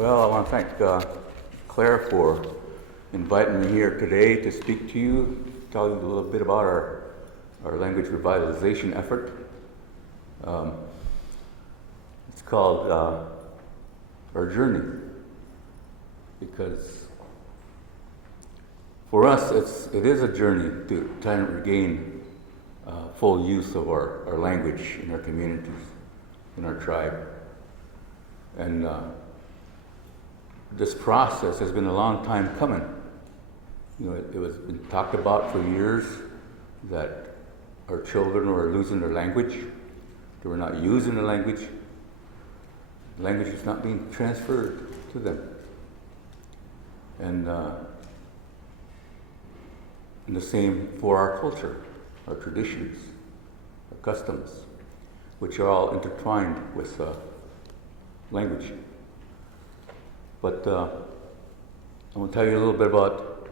Well, I want to thank Claire for inviting me here today to speak to you, tell you a little bit about our language revitalization effort. It's called Our Journey, because for us it is a journey to try and regain full use of our language in our communities, in our tribe. And this process has been a long time coming. You know, it was been talked about for years that our children were losing their language. They were not using the language. The language is not being transferred to them. And the same for our culture, our traditions, our customs, which are all intertwined with language. But I'm going to tell you a little bit about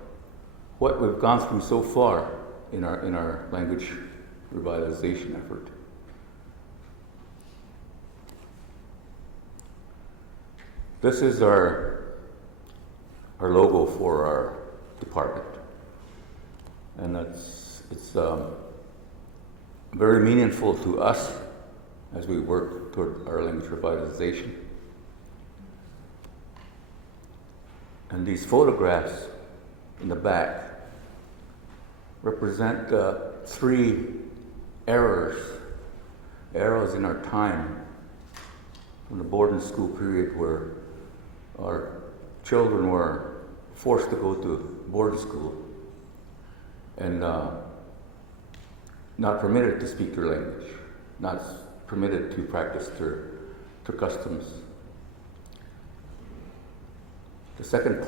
what we've gone through so far in our language revitalization effort. This is our logo for our department, and it's very meaningful to us as we work toward our language revitalization. And these photographs in the back represent three eras in our time from the boarding school period, where our children were forced to go to boarding school and not permitted to speak their language, not permitted to practice their customs. The second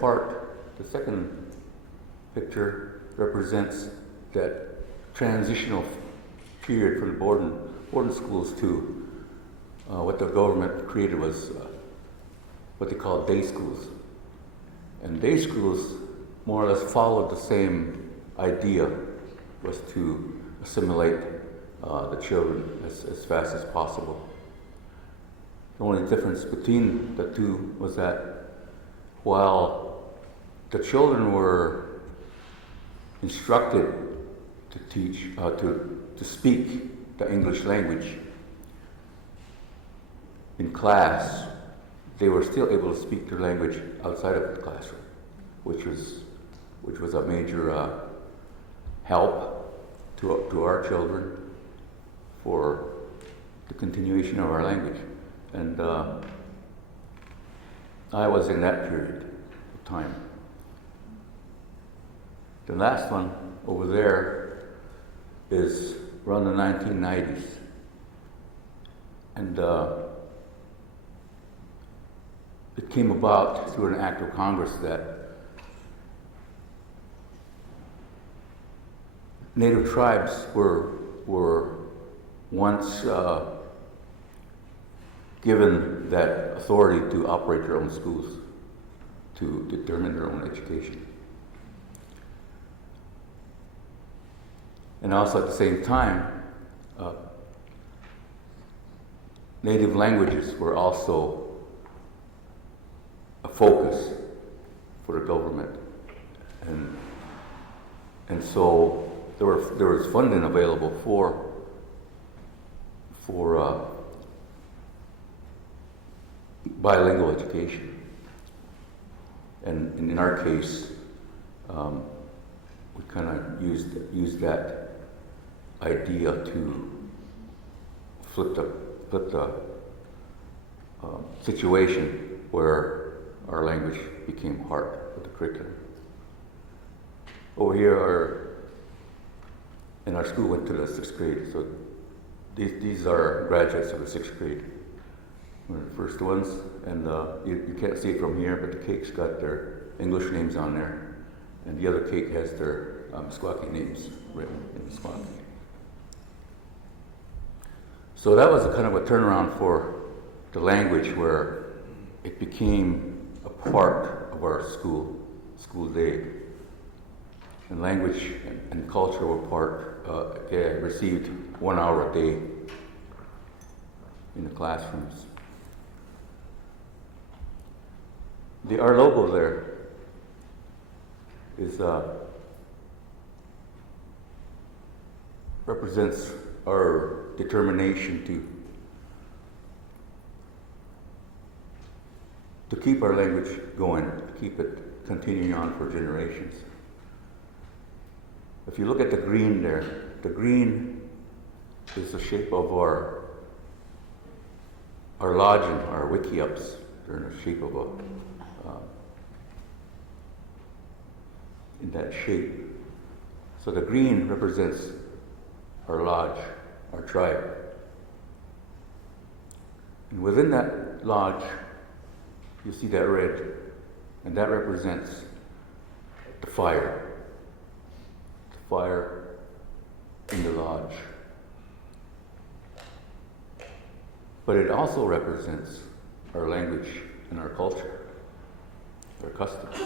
picture represents that transitional period from the boarding schools to what the government created was what they call day schools. And day schools more or less followed the same idea, was to assimilate the children as fast as possible. The only difference between the two was that while the children were instructed to teach, to speak the English language in class, they were still able to speak their language outside of the classroom, which was a major help to our children for the continuation of our language. And I was in that period of time. The last one over there is around the 1990s. And it came about through an act of Congress that Native tribes were once given that authority to operate their own schools, to determine their own education. And also at the same time, native languages were also a focus for the government. And so there was funding available for bilingual education. And in our case, we kind of used that idea to flip the situation where our language became part of the curriculum. Over here, in our school went to the 6th grade, so these are graduates of the 6th grade. We're the first ones, and you can't see it from here, but the cake's got their English names on there, and the other cake has their Meskwaki names written in Meskwaki. So that was a kind of a turnaround for the language, where it became a part of our school day. And language and culture were received 1 hour a day in the classrooms. our logo there is represents our determination to keep our language going, to keep it continuing on for generations. If you look at the green there, the green is the shape of our lodging, our wiki-ups. They're in the shape of in that shape. So the green represents our lodge, our tribe. And within that lodge, you see that red, and that represents the fire. The fire in the lodge. But it also represents our language and our culture, our customs.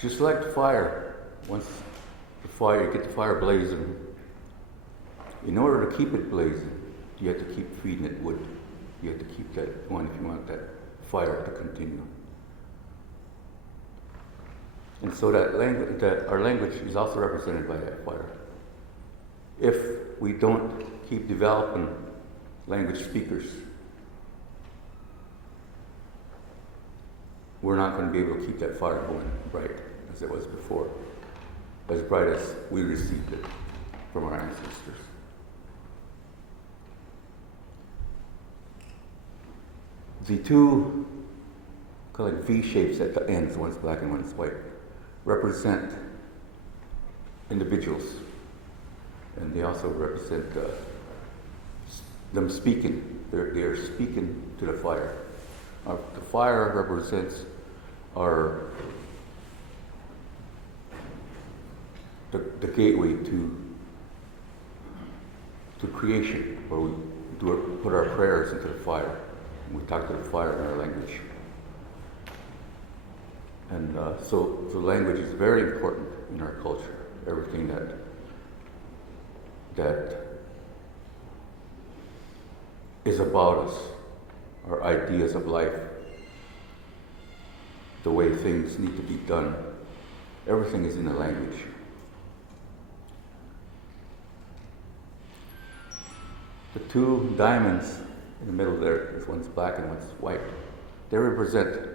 Just like the fire, once you get the fire blazing, in order to keep it blazing, you have to keep feeding it wood. You have to keep that going if you want that fire to continue. And so our language is also represented by that fire. If we don't keep developing language speakers, we're not going to be able to keep that fire going bright as it was before, as bright as we received it from our ancestors. The two kind of like V shapes at the ends, one's black and one's white, represent individuals, and they also represent them speaking. They are speaking to the fire. The fire represents the gateway to creation, where we put our prayers into the fire. We talk to the fire in our language. And so language is very important in our culture. Everything that is about us, our ideas of life, the way things need to be done, everything is in the language. The two diamonds in the middle there, one's black and one's white, they represent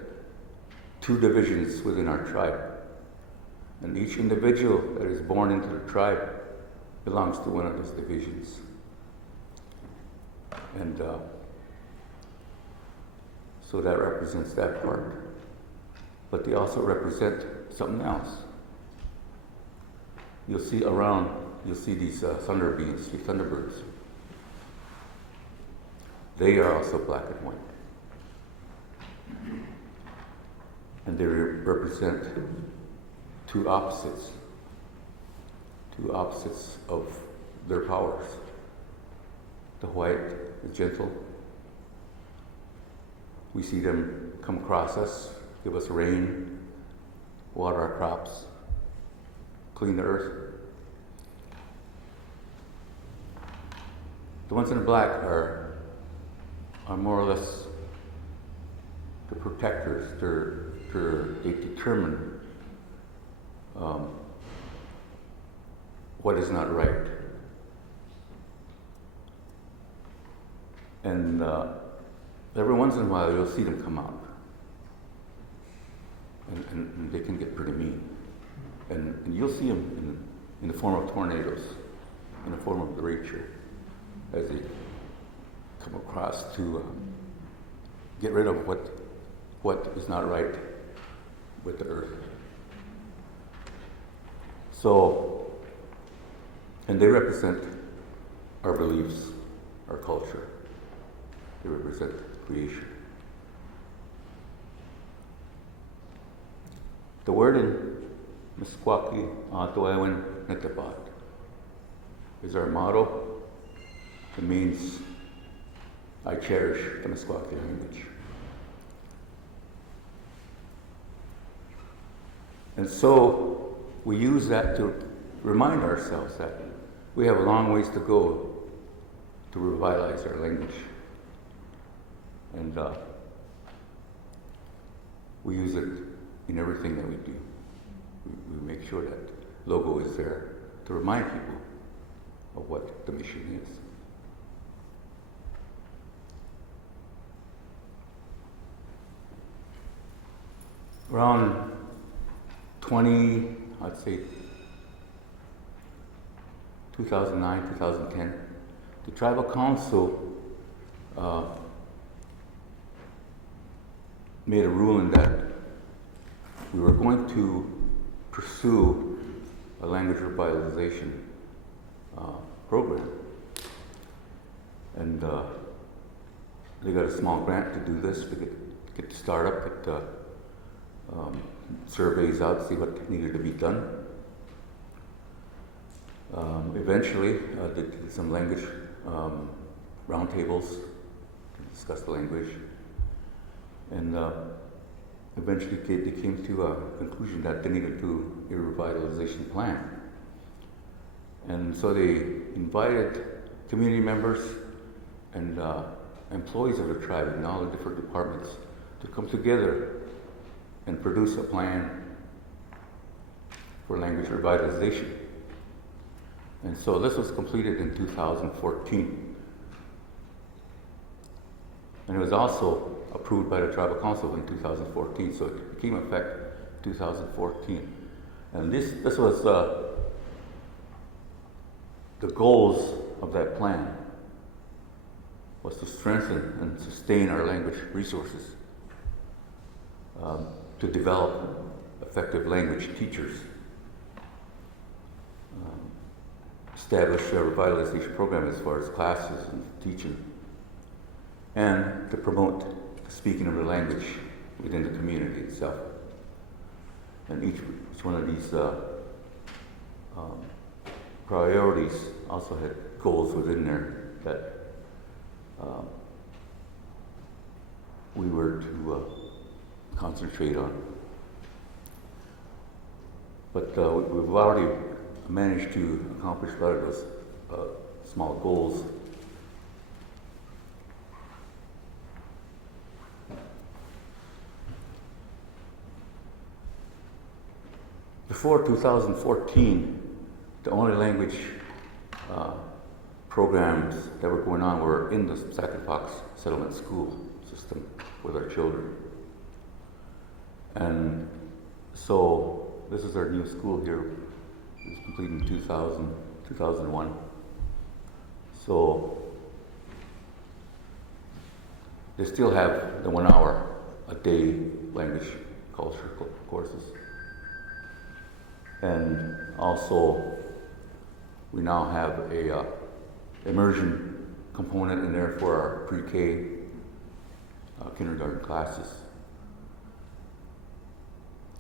two divisions within our tribe. And each individual that is born into the tribe belongs to one of those divisions. And so that represents that part. But they also represent something else. You'll see these thunderbeams, these thunderbirds. They are also black and white. And they represent two opposites of their powers. The white, the gentle. We see them come across us, give us rain, water our crops, clean the earth. The ones in black are more or less the protectors. They determine what is not right. And every once in a while you'll see them come out. And they can get pretty mean. And you'll see them in the form of tornadoes, in the form of derecho, as they come across to get rid of what is not right with the earth. So, and they represent our beliefs, our culture. They represent creation. The word in Meskwaki, Atoewen Netapat, is our motto. It means, I cherish the Meskwaki language. And so we use that to remind ourselves that we have a long ways to go to revitalize our language. And we use it in everything that we do. We make sure that logo is there to remind people of what the mission is. Around 2009, 2010, the Tribal Council made a ruling that we were going to pursue a language revitalization program. And they got a small grant to do this, to get the startup, get surveys out, see what needed to be done. Eventually, they did some language roundtables to discuss the language. And eventually they came to a conclusion that they needed to do a revitalization plan. And so they invited community members and employees of the tribe in all the different departments to come together and produce a plan for language revitalization. And so this was completed in 2014. And it was also approved by the Tribal Council in 2014, so it became effective in 2014. And this was the goals of that plan, was to strengthen and sustain our language resources, to develop effective language teachers, establish a revitalization program as far as classes and teaching, and to promote the speaking of the language within the community itself. And each one of these priorities also had goals within there that we were to concentrate on. But we've already managed to accomplish a lot of those small goals. Before 2014, the only language programs that were going on were in the Sackatopox Settlement School system with our children. And so this is our new school here. It was completed in 2001. So they still have the 1 hour a day language culture courses. And also we now have a immersion component in there for our pre-K kindergarten classes.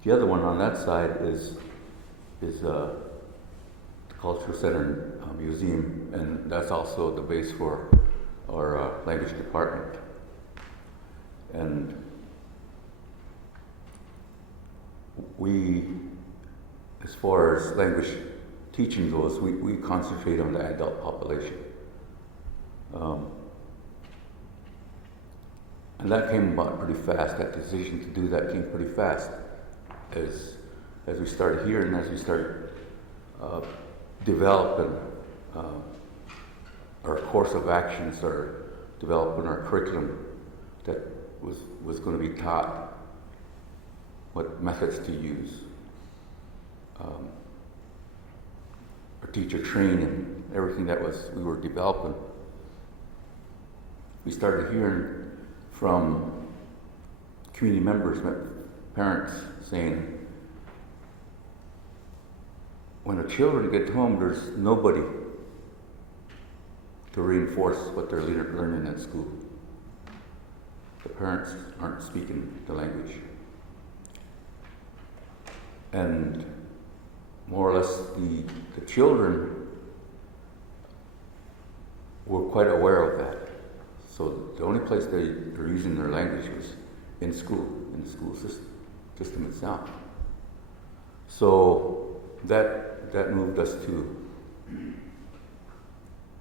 The other one on that side is the Cultural Center Museum, and that's also the base for our language department. And we, as far as language teaching goes, we concentrate on the adult population. And that came about pretty fast. That decision to do that came pretty fast as we started here and as we started developing our course of action, started developing our curriculum that was going to be taught, what methods to use, our teacher training, everything that we were developing. We started hearing from community members, parents saying, when the children get home, there's nobody to reinforce what they're learning at school. The parents aren't speaking the language. And more or less the children were quite aware of that. So the only place they're using their language was in school, in the school system itself. So that moved us to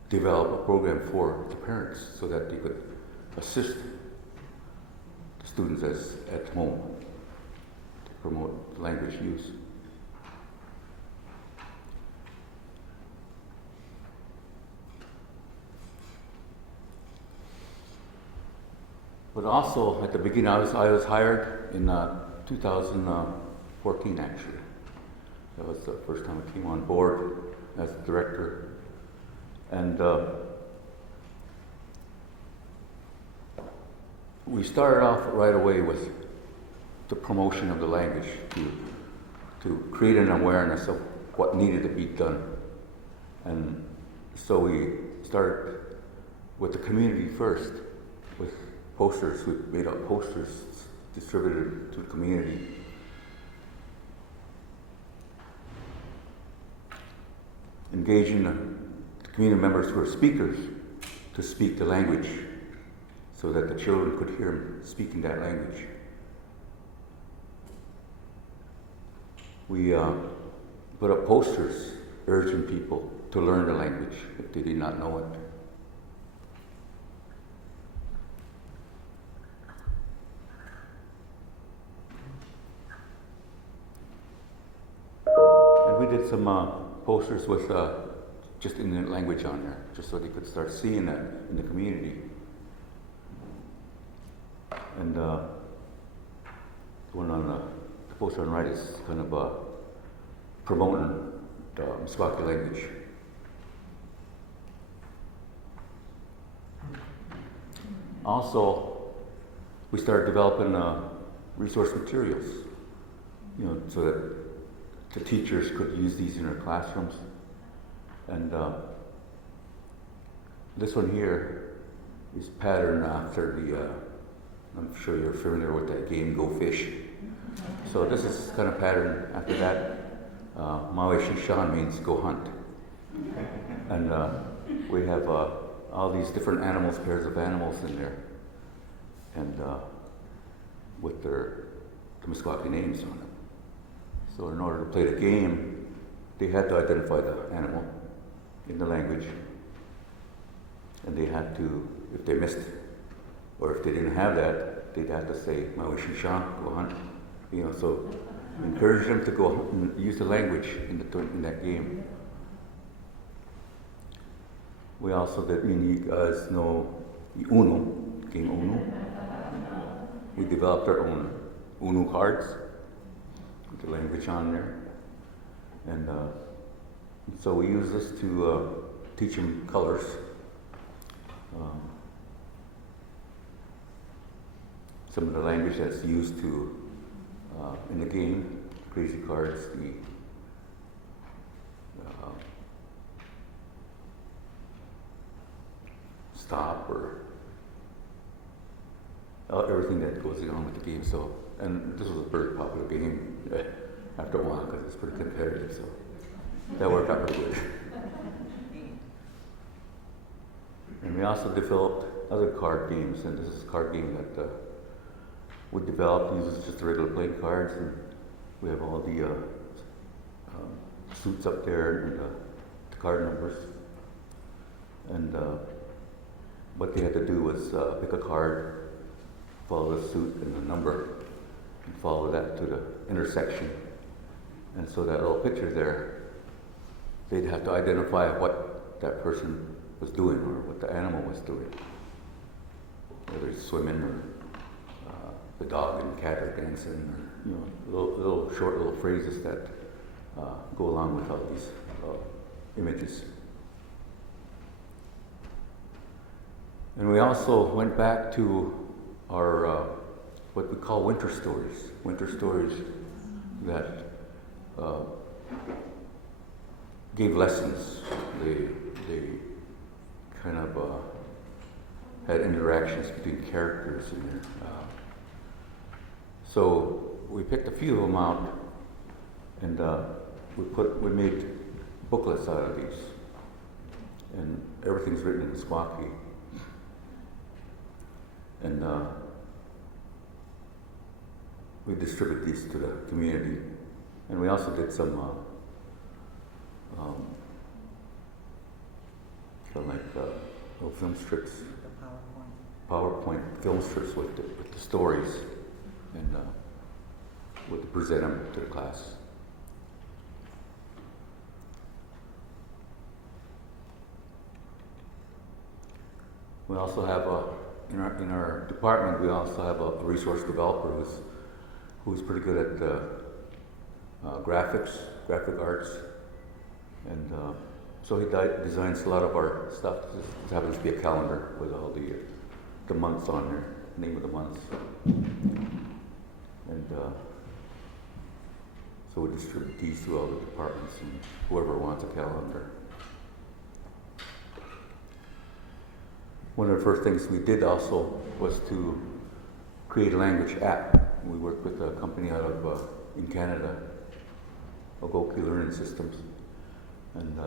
develop a program for the parents so that they could assist the students at home promote language use. But also, at the beginning, I was hired in 2014, actually. That was the first time I came on board as director. And we started off right away with the promotion of the language to create an awareness of what needed to be done. And so we started with the community first, with posters. We made up posters distributed to the community. Engaging the community members who are speakers to speak the language so that the children could hear them speaking that language. We put up posters urging people to learn the language if they did not know it. And we did some posters with just Indian language on there, just so they could start seeing that in the community. And the one on the poster on the right is kind of promoting the Meskwaki language. Also, we started developing resource materials, so that the teachers could use these in their classrooms. And this one here is patterned after I'm sure you're familiar with that game, Go Fish. So this is kind of patterned after that. Maui Shishan means go hunt. And we have all these different animals, pairs of animals in there. And with the Meskwaki names on them. So in order to play the game, they had to identify the animal in the language. And they had to, if they missed, or if they didn't have that, they'd have to say, Maui Shishan, go hunt. So encourage them to go and use the language in that game. We also did, you guys know Uno, game Uno. We developed our own Uno cards with the language on there. And so we use this to teach them colors. Some of the language that's used to in the game, crazy cards, the stop, or everything that goes along with the game. So, and this was a very popular game after a while because it's pretty competitive. So that worked out pretty good. And we also developed other card games, and this is a card game that we developed. Uses just the regular playing cards, and we have all the suits up there and the card numbers. And what they had to do was pick a card, follow the suit and the number, and follow that to the intersection. And so that little picture there, they'd have to identify what that person was doing or what the animal was doing, whether it's swimming or the dog and cat are dancing, or little short little phrases that go along with all these images. And we also went back to our what we call winter stories that gave lessons. They kind of had interactions between characters in there. So we picked a few of them out, and we made booklets out of these, and everything's written in Meskwaki. And we distribute these to the community, and we also did some kind of like little film strips, PowerPoint film strips with the stories, and to present them to the class. We also have in our department, we also have a resource developer who's pretty good at graphic arts, and so he designs a lot of our stuff. This happens to be a calendar with all the months on there, name of the months, and so we distribute these to all the departments and whoever wants a calendar. One of the first things we did also was to create a language app. We worked with a company out of in Canada, Algonquin Learning Systems, and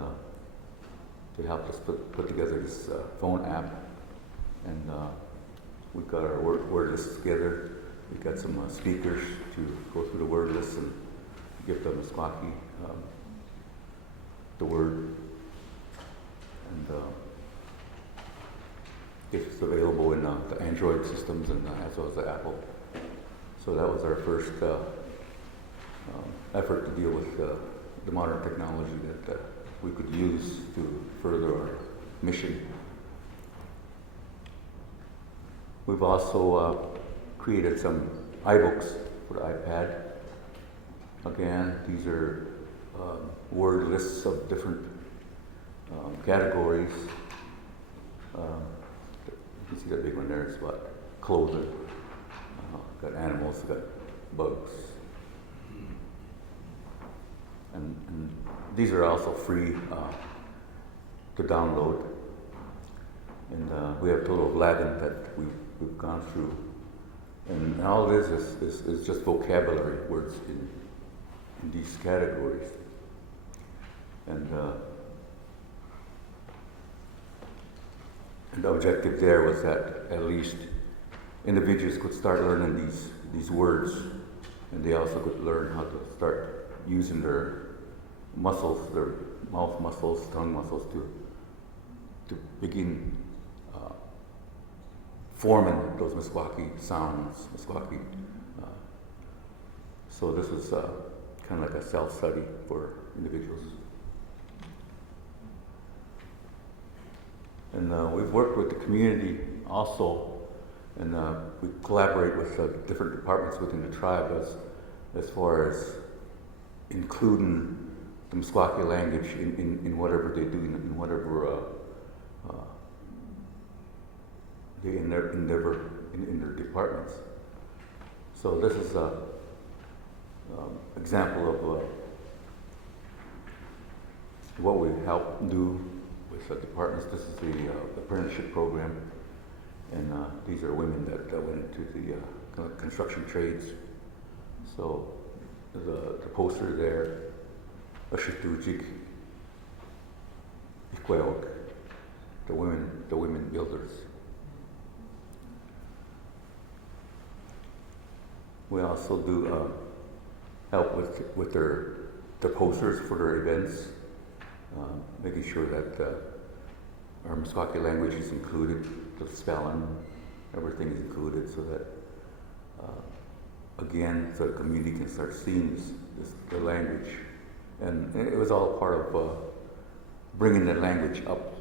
they helped us put together this phone app. And we got our word lists together. We got some speakers to go through the word list and give the Meskwaki the word. And it's available in the Android systems and as well as the Apple. So that was our first effort to deal with the modern technology that we could use to further our mission. We've also created some Ibooks for the iPad. Again, these are word lists of different categories. You can see that big one there. It's about clothing. Got animals, got bugs. And these are also free to download. And we have a total of 11 that we've gone through. And all it is just vocabulary words in these categories. And the objective there was that at least individuals could start learning these words, and they also could learn how to start using their muscles, their mouth muscles, tongue muscles, to begin forming those Meskwaki sounds, Meskwaki. So this is kind of like a self-study for individuals. And we've worked with the community also, and we collaborate with different departments within the tribe as far as including the Meskwaki language in whatever they do, in whatever they endeavor in their departments. So this is an example of what we help do with the departments. This is the apprenticeship program, and these are women that went into the construction trades. So the poster there, Pushetonequa, the women builders. We also do help with their posters for their events, making sure that our Meskwaki language is included, the spelling, everything is included, so that again, so the community can start seeing the language. And it was all part of bringing the language up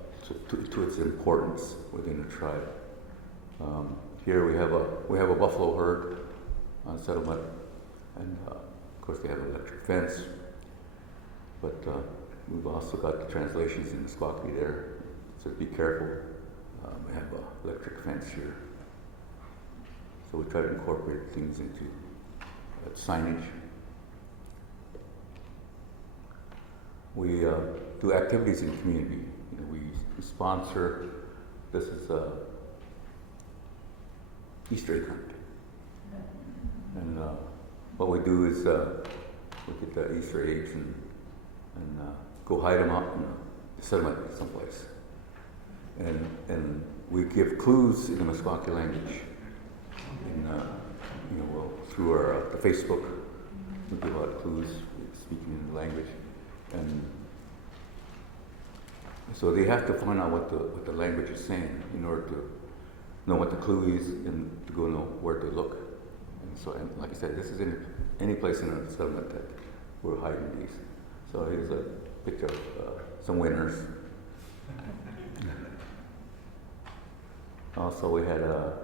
to its importance within the tribe. Here we have a buffalo herd on settlement, and of course they have an electric fence, but we've also got the translations in Meskwaki there, so be careful. We have an electric fence here, so we try to incorporate things into signage. We do activities in the community. You know, we sponsor. This is Easter egg hunt. And what we do is we get the Easter eggs and go hide them out in the settlement someplace. And we give clues in the Meskwaki language. And through our the Facebook, we give out clues speaking in the language. And so they have to find out what the language is saying in order to know what the clue is and to go know where to look. And so, and like I said, this is in any place in a settlement that we're hiding these. So here's a picture of some winners. Also, we had a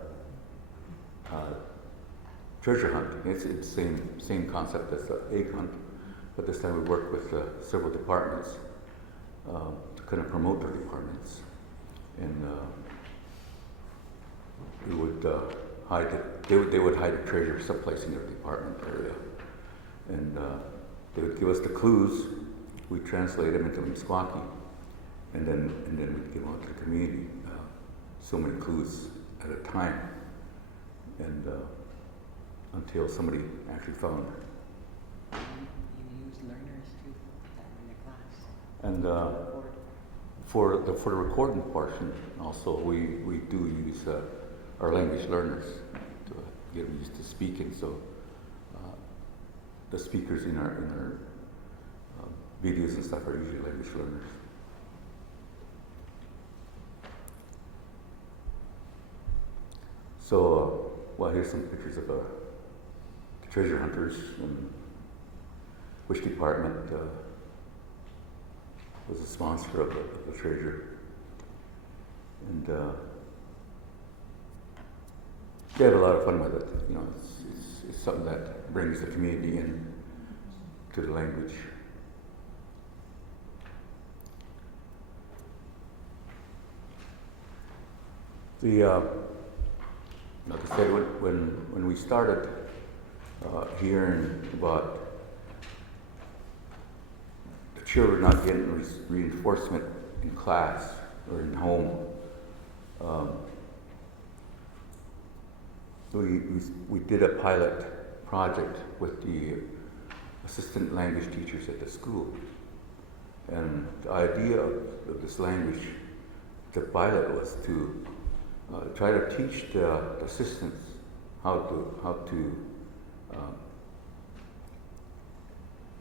treasure hunt. It's the same concept as the egg hunt, but this time we worked with several departments to kind of promote their departments, and we would hide it. They would hide the treasure someplace in their department area, and they would give us the clues. We translate them into Meskwaki, and then we'd give them out to the community. So many clues at a time, and until somebody actually found. You use learners too that in the class. And for the recording portion, also we do use our language learners to get them used to speaking. So the speakers in our videos and stuff are usually language learners. So, well, here's some pictures of treasure hunters and which department was a sponsor of the treasure. And they have a lot of fun with it. You know, it's something that brings the community in to the language. Like I said, when we started hearing about the children not getting reinforcement in class or in home, we did a pilot project with the assistant language teachers at the school. And the idea of this language, the pilot, was to try to teach the assistants how to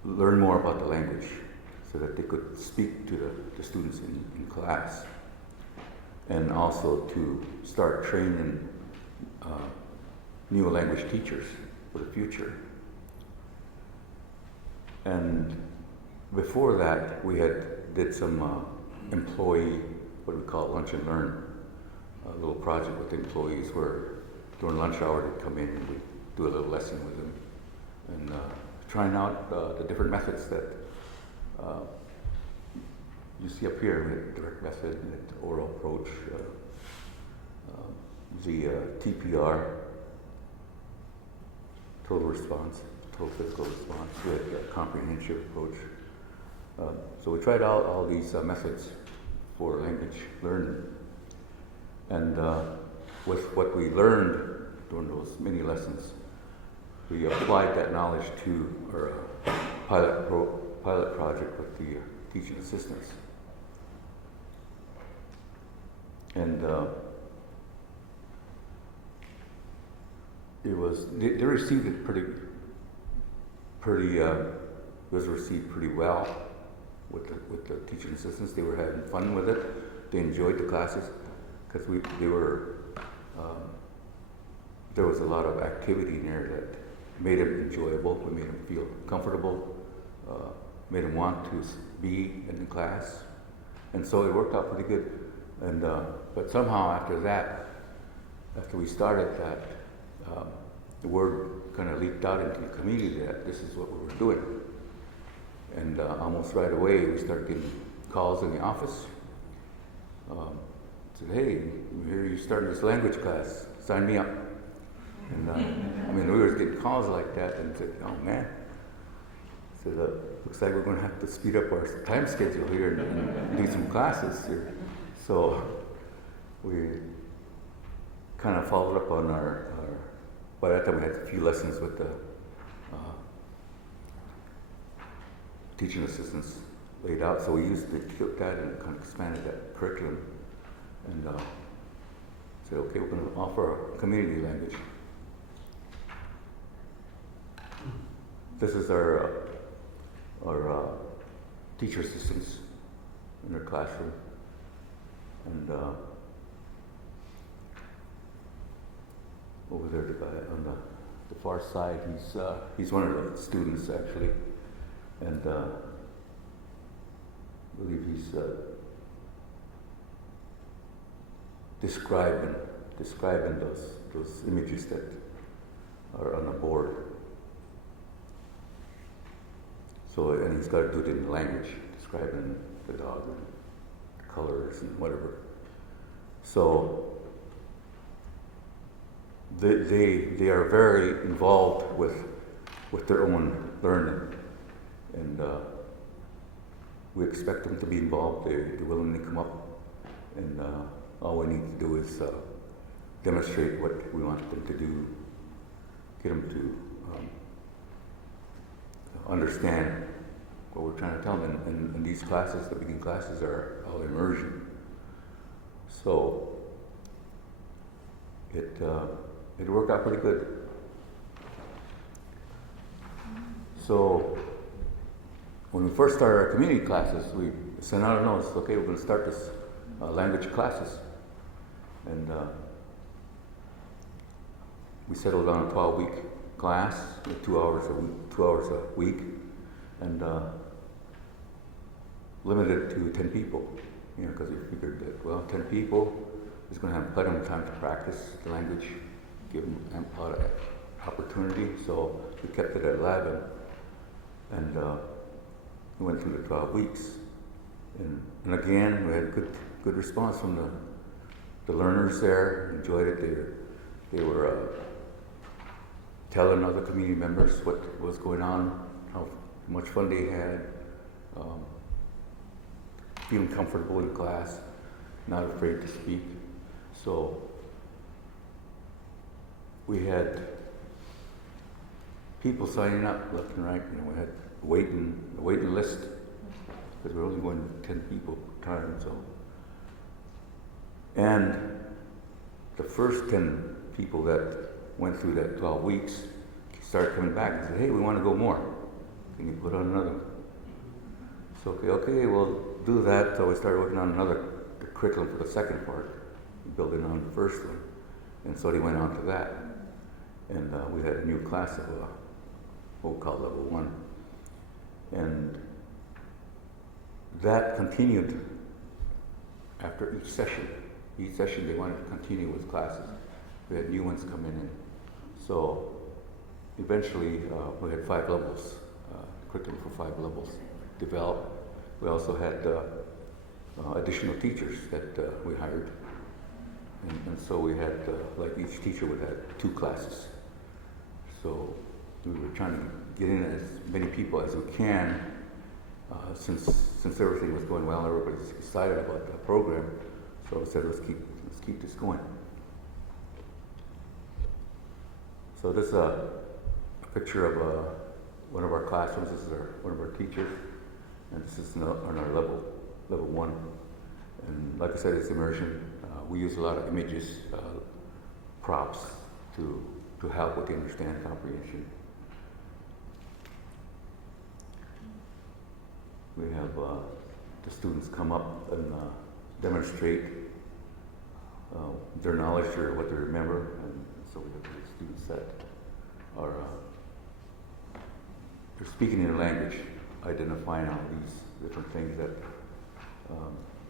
learn more about the language so that they could speak to the students in class, and also to start training new language teachers for the future. And before that, we did some employee, what we call lunch and learn, a little project with the employees where during lunch hour they'd come in and we'd do a little lesson with them, and trying out the different methods that you see up here. We had direct method, we had oral approach, the TPR, total response, total physical response, we had a comprehensive approach. So we tried out all these methods for language learning. And with what we learned during those mini lessons, we applied that knowledge to our pilot project with the teaching assistants. And they received it was received pretty well with the teaching assistants. They were having fun with it. They enjoyed the classes because there was a lot of activity in there that made them enjoyable. We made them feel comfortable, made them want to be in the class, and so it worked out pretty good. And but somehow after we started that, the word kind of leaked out into the community that this is what we were doing. And almost right away, we started getting calls in the office. Said, "Hey, we hear you starting this language class. Sign me up." And I mean, we were getting calls like that, and said, "Oh man," I said, "Looks like we're going to have to speed up our time schedule here and do some classes here." So we kind of followed up on our. By that time, we had a few lessons with the teaching assistants laid out, so we took that and kind of expanded that curriculum, and said, "Okay, we're going to offer a community language." This is our teacher assistants in their classroom, and over there, the guy on the far side, he's one of the students actually, and I believe he's describing those images that are on the board. So, and he's got to do it in language, describing the dog and the colors and whatever. So they are very involved with their own learning, and we expect them to be involved. They're willing to come up, and all we need to do is demonstrate what we want them to do, get them to understand what we're trying to tell them. And these classes, the beginning classes, are all immersion. So it worked out pretty good. So when we first started our community classes, we sent out a notice, okay, we're going to start this language classes. And we settled on a 12-week class with 2 hours a week, and limited to 10 people, because we figured that, well, 10 people is going to have plenty of time to practice the language, give them a lot of opportunity, so we kept it at 11, and we went through the 12 weeks. And again, we had good response from the learners there, enjoyed it. They were telling other community members what was going on, how much fun they had, feeling comfortable in class, not afraid to speak. So we had people signing up left and right. We had a waiting list, because we're only going 10 people per time. So, and the first 10 people that went through that 12 weeks started coming back and said, hey, we want to go more. Can you put on another one? So, okay, we'll do that. So we started working on another curriculum for the second part, building on the first one. And so they went on to that. And we had a new class of what we call level 1. And that continued after each session. Each session they wanted to continue with classes. We had new ones coming in. So eventually we had 5 levels, curriculum for 5 levels developed. We also had additional teachers that we hired. And so we had, like each teacher would have 2 classes. So we were trying to get in as many people as we can, since everything was going well, everybody's excited about the program. So we said, let's keep this going. So this is a picture of one of our classrooms. This is one of our teachers, and this is on our level 1. And like I said, it's immersion. We use a lot of images, props to help with the understand comprehension. We have the students come up and demonstrate their knowledge or what they remember, and so we have the students that are they're speaking in a language, identifying all these different things that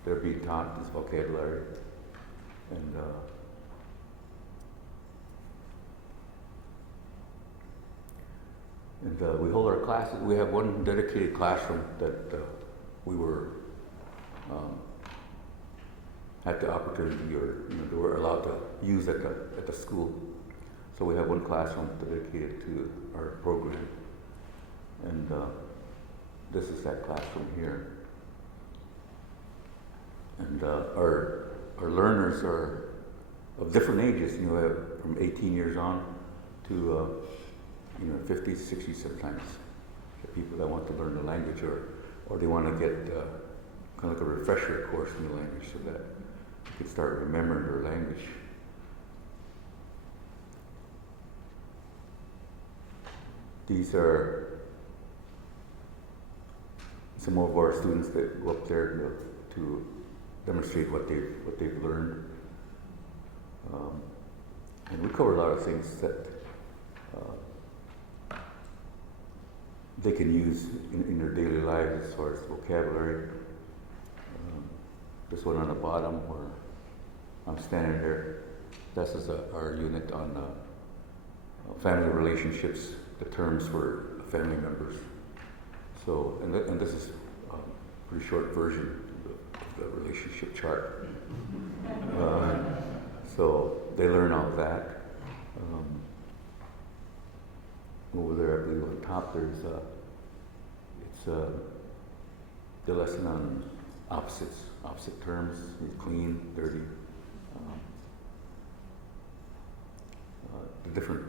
they're being taught, this vocabulary, and we hold our classes. We have one dedicated classroom that we were had the opportunity, or they were allowed to use at the school. So we have one classroom dedicated to our program, and this is that classroom here. And our learners are of different ages. From 18 years on to 50s, 60s sometimes. The people that want to learn the language, or they want to get kind of like a refresher course in the language, so that they can start remembering their language. These are some of our students that go up there to demonstrate what they've learned. And we cover a lot of things that they can use in their daily lives as far as vocabulary. This one on the bottom where I'm standing there, this is our unit on family relationships, the terms for family members. So, and this is a pretty short version of the relationship chart. So they learn all that. Over there, I believe on top, there's it's the lesson on opposite terms, clean, dirty, the different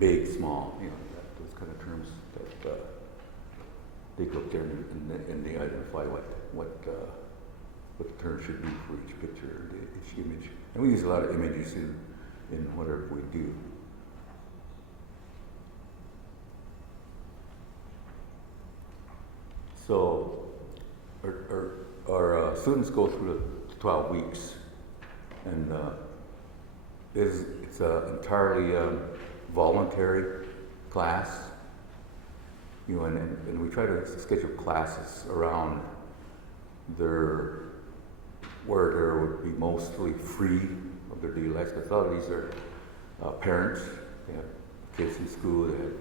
big, small, those kind of terms that they go up there and they identify what the term should be for each picture, each image. And we use a lot of images in whatever we do. So our students go through the 12 weeks, and it's an entirely voluntary class. And we try to schedule classes around where there would be mostly free of their daily lives. Because a lot of these are parents, they have kids in school, they have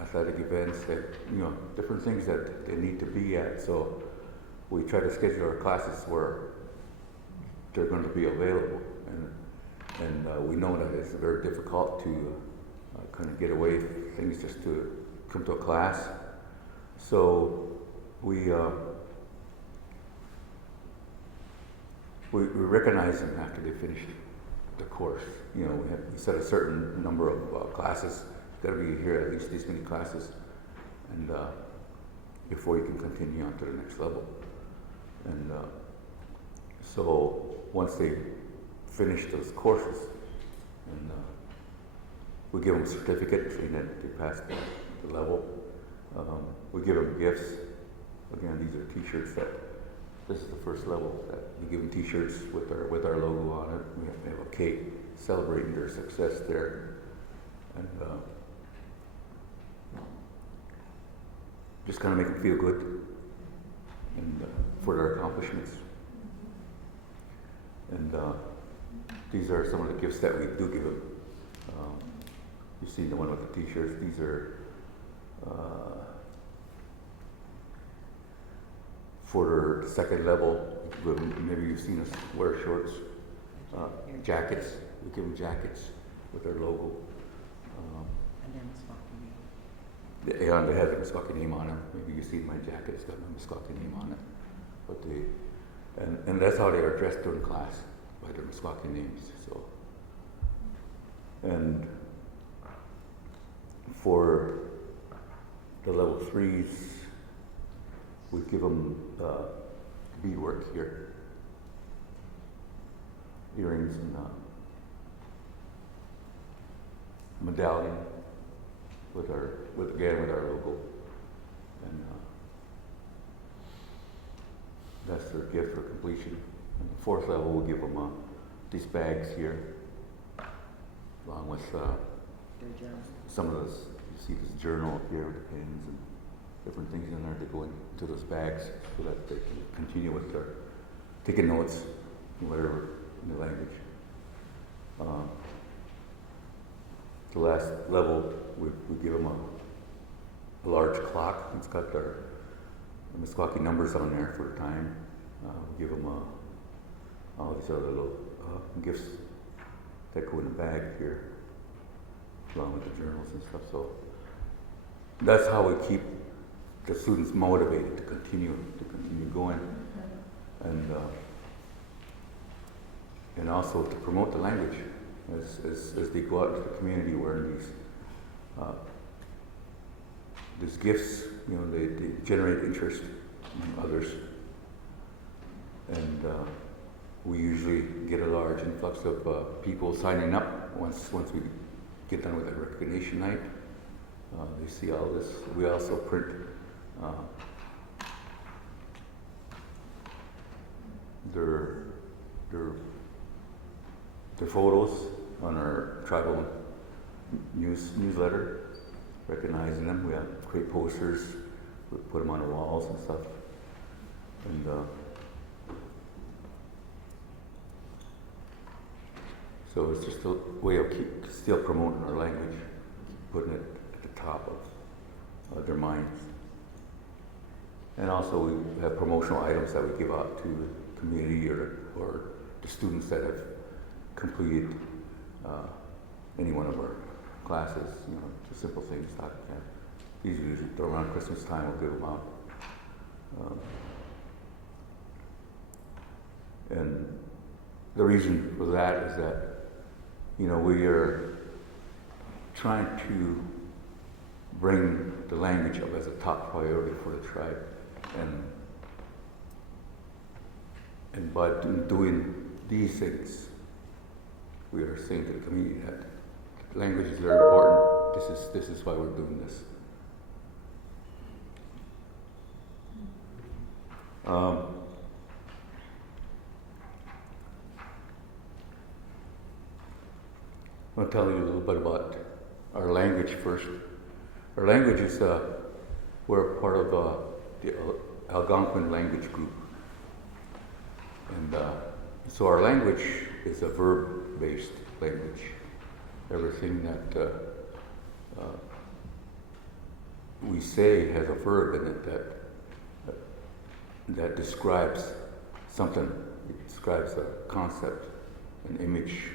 athletic events, they have, different things that they need to be at. So we try to schedule our classes where they're going to be available. And we know that it's very difficult to kind of get away from things just to come to a class. So we recognize them after they finish the course. We set a certain number of classes. Got to be here at least these many classes, and before you can continue on to the next level. And so once they finish those courses, and we give them a certificate saying that they passed the level. We give them gifts. Again, these are T-shirts this is the first level that we give them T-shirts with our logo on it. We have to have a cake celebrating their success there, and just kind of make them feel good and for their accomplishments. And these are some of the gifts that we do give them. You've seen the one with the T-shirts. These are for their second level. Maybe you've seen us wear shorts, jackets. We give them jackets with their logo. And then Muscogee name. Yeah, they have the Muscogee name on them. Maybe you've seen my jacket. It's got my Muscogee name on it. But and that's how they are dressed during class, by their Muscogee names. So, and for the level 3s, we give them beadwork here, earrings and medallion with our logo, and that's their gift for completion. And the 4th level, we'll give them these bags here, along with some of those. You see this journal up here with the pens and different things in there to go into those bags so that they can continue with their taking notes in whatever in the language. The last level, we give them a large clock. It's got their Muscogee numbers on there for time. We give them all these other little gifts that go in the bag here, along with the journals and stuff. So that's how we keep the students motivated to continue going, and also to promote the language as they go out into the community wearing these gifts. They generate interest in others, and we usually get a large influx of people signing up once we get done with the recognition night. They see all this. We also print their photos on our tribal newsletter, recognizing them. We have create posters, we put them on the walls and stuff. And so it's just a way of still promoting our language, putting it at the top of their minds. And also we have promotional items that we give out to the community or the students that have completed any one of our classes, just simple things like that. These are usually around Christmas time, we'll give them out. And the reason for that is that, we are trying to bring the language up as a top priority for the tribe. And by doing these things, we are saying to the community that language is very important. This is why we're doing this. I'll tell you a little bit about our language first. Our language is, we're part of the Algonquin language group. And so our language is a verb-based language. Everything that we say has a verb in it that describes something. It describes a concept, an image.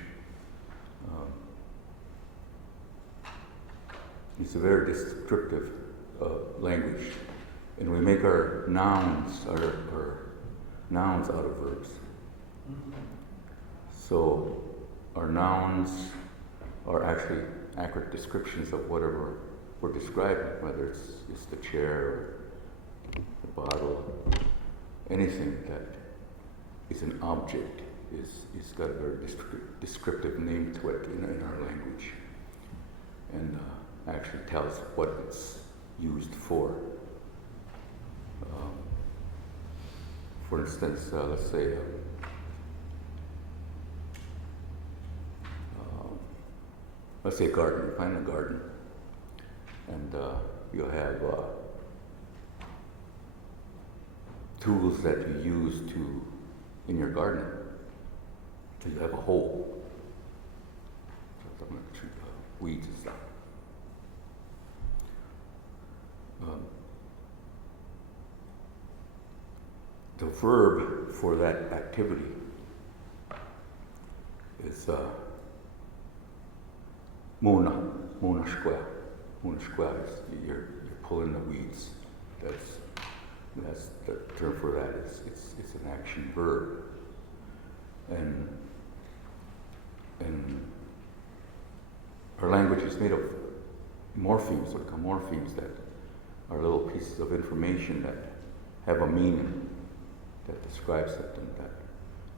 It's a very descriptive language, and we make our nouns nouns out of verbs. So our nouns are actually accurate descriptions of whatever we're describing, whether it's the chair or the bottle, anything that is an object is got a very descriptive name to it in our language, and actually tells what it's used for. For instance, let's say garden. You find a garden, and you'll have tools that you use in your garden. So you have a hole. So I'm going to treat weeds and stuff. The verb for that activity is Monashqua. Monashqua is you're pulling the weeds. That's the term for that. It's an action verb. And our language is made of morphemes, what we call morphemes, that are little pieces of information that have a meaning, that describe something, that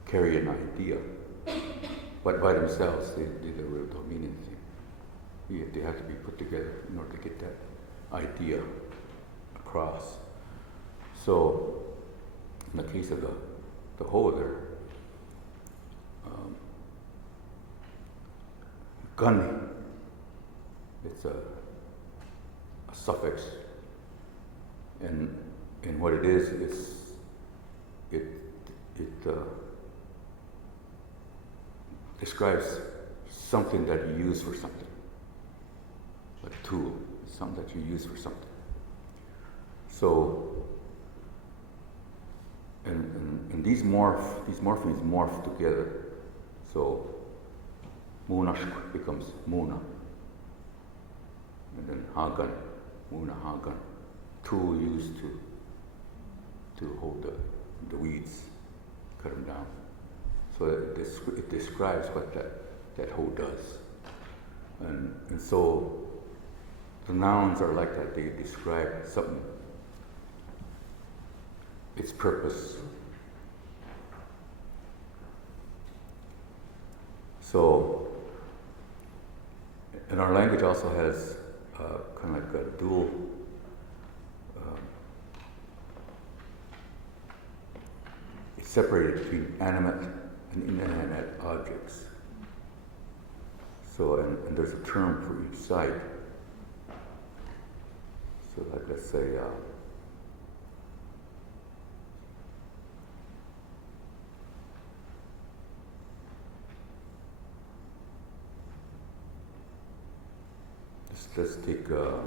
carry an idea. But by themselves, they really don't mean anything. They have to be put together in order to get that idea across. So, in the case of the whole there, gun, it's a suffix, and what it is it describes something that you use for something. Like a tool, something that you use for something. So, and these morphemes morph together. So, Munashk becomes Muna. And then Hagan, Muna Hagan, tool used to hold the weeds, cut them down. So it describes what that hoe does. And so the nouns are like that. They describe something, its purpose. So, and our language also has kind of like a dual it's separated between animate and inanimate objects. So, and there's a term for each side. So, like, let's say, let's take, a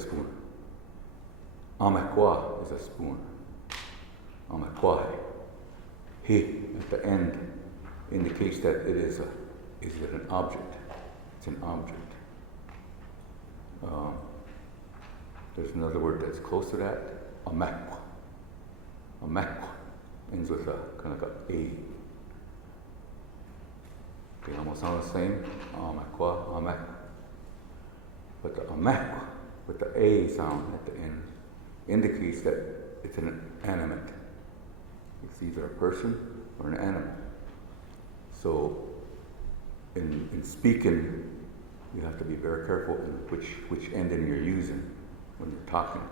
spoon. Amequa is a spoon. Amequahe. He at the end indicates that it is an object. It's an object. There's another word that's close to that. Amequa. Amequa ends with a kind of like a A. They almost sound the same. Amequa, amequa. But the amequa with the A sound at the end indicates that it's an animate. It's either a person or an animal. So in speaking, you have to be very careful in which ending you're using when you're talking.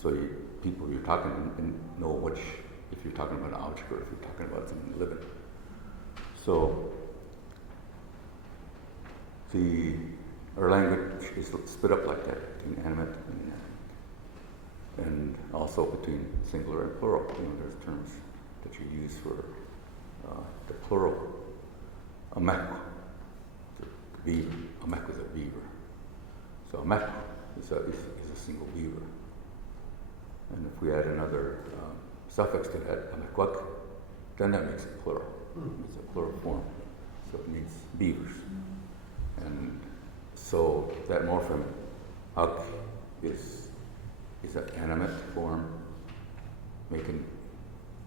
So people you're talking and know which, if you're talking about an object or if you're talking about something living. So our language is split up like that, between animate and inanimate. And also between singular and plural. There's terms that you use for the plural. Amequa, the beaver. Amequa is a beaver. So amequa is a single beaver. And if we add another suffix to that, amequak, then that makes it plural. It's a plural form. So it means beavers. And so that morpheme, uk, is an animate form, making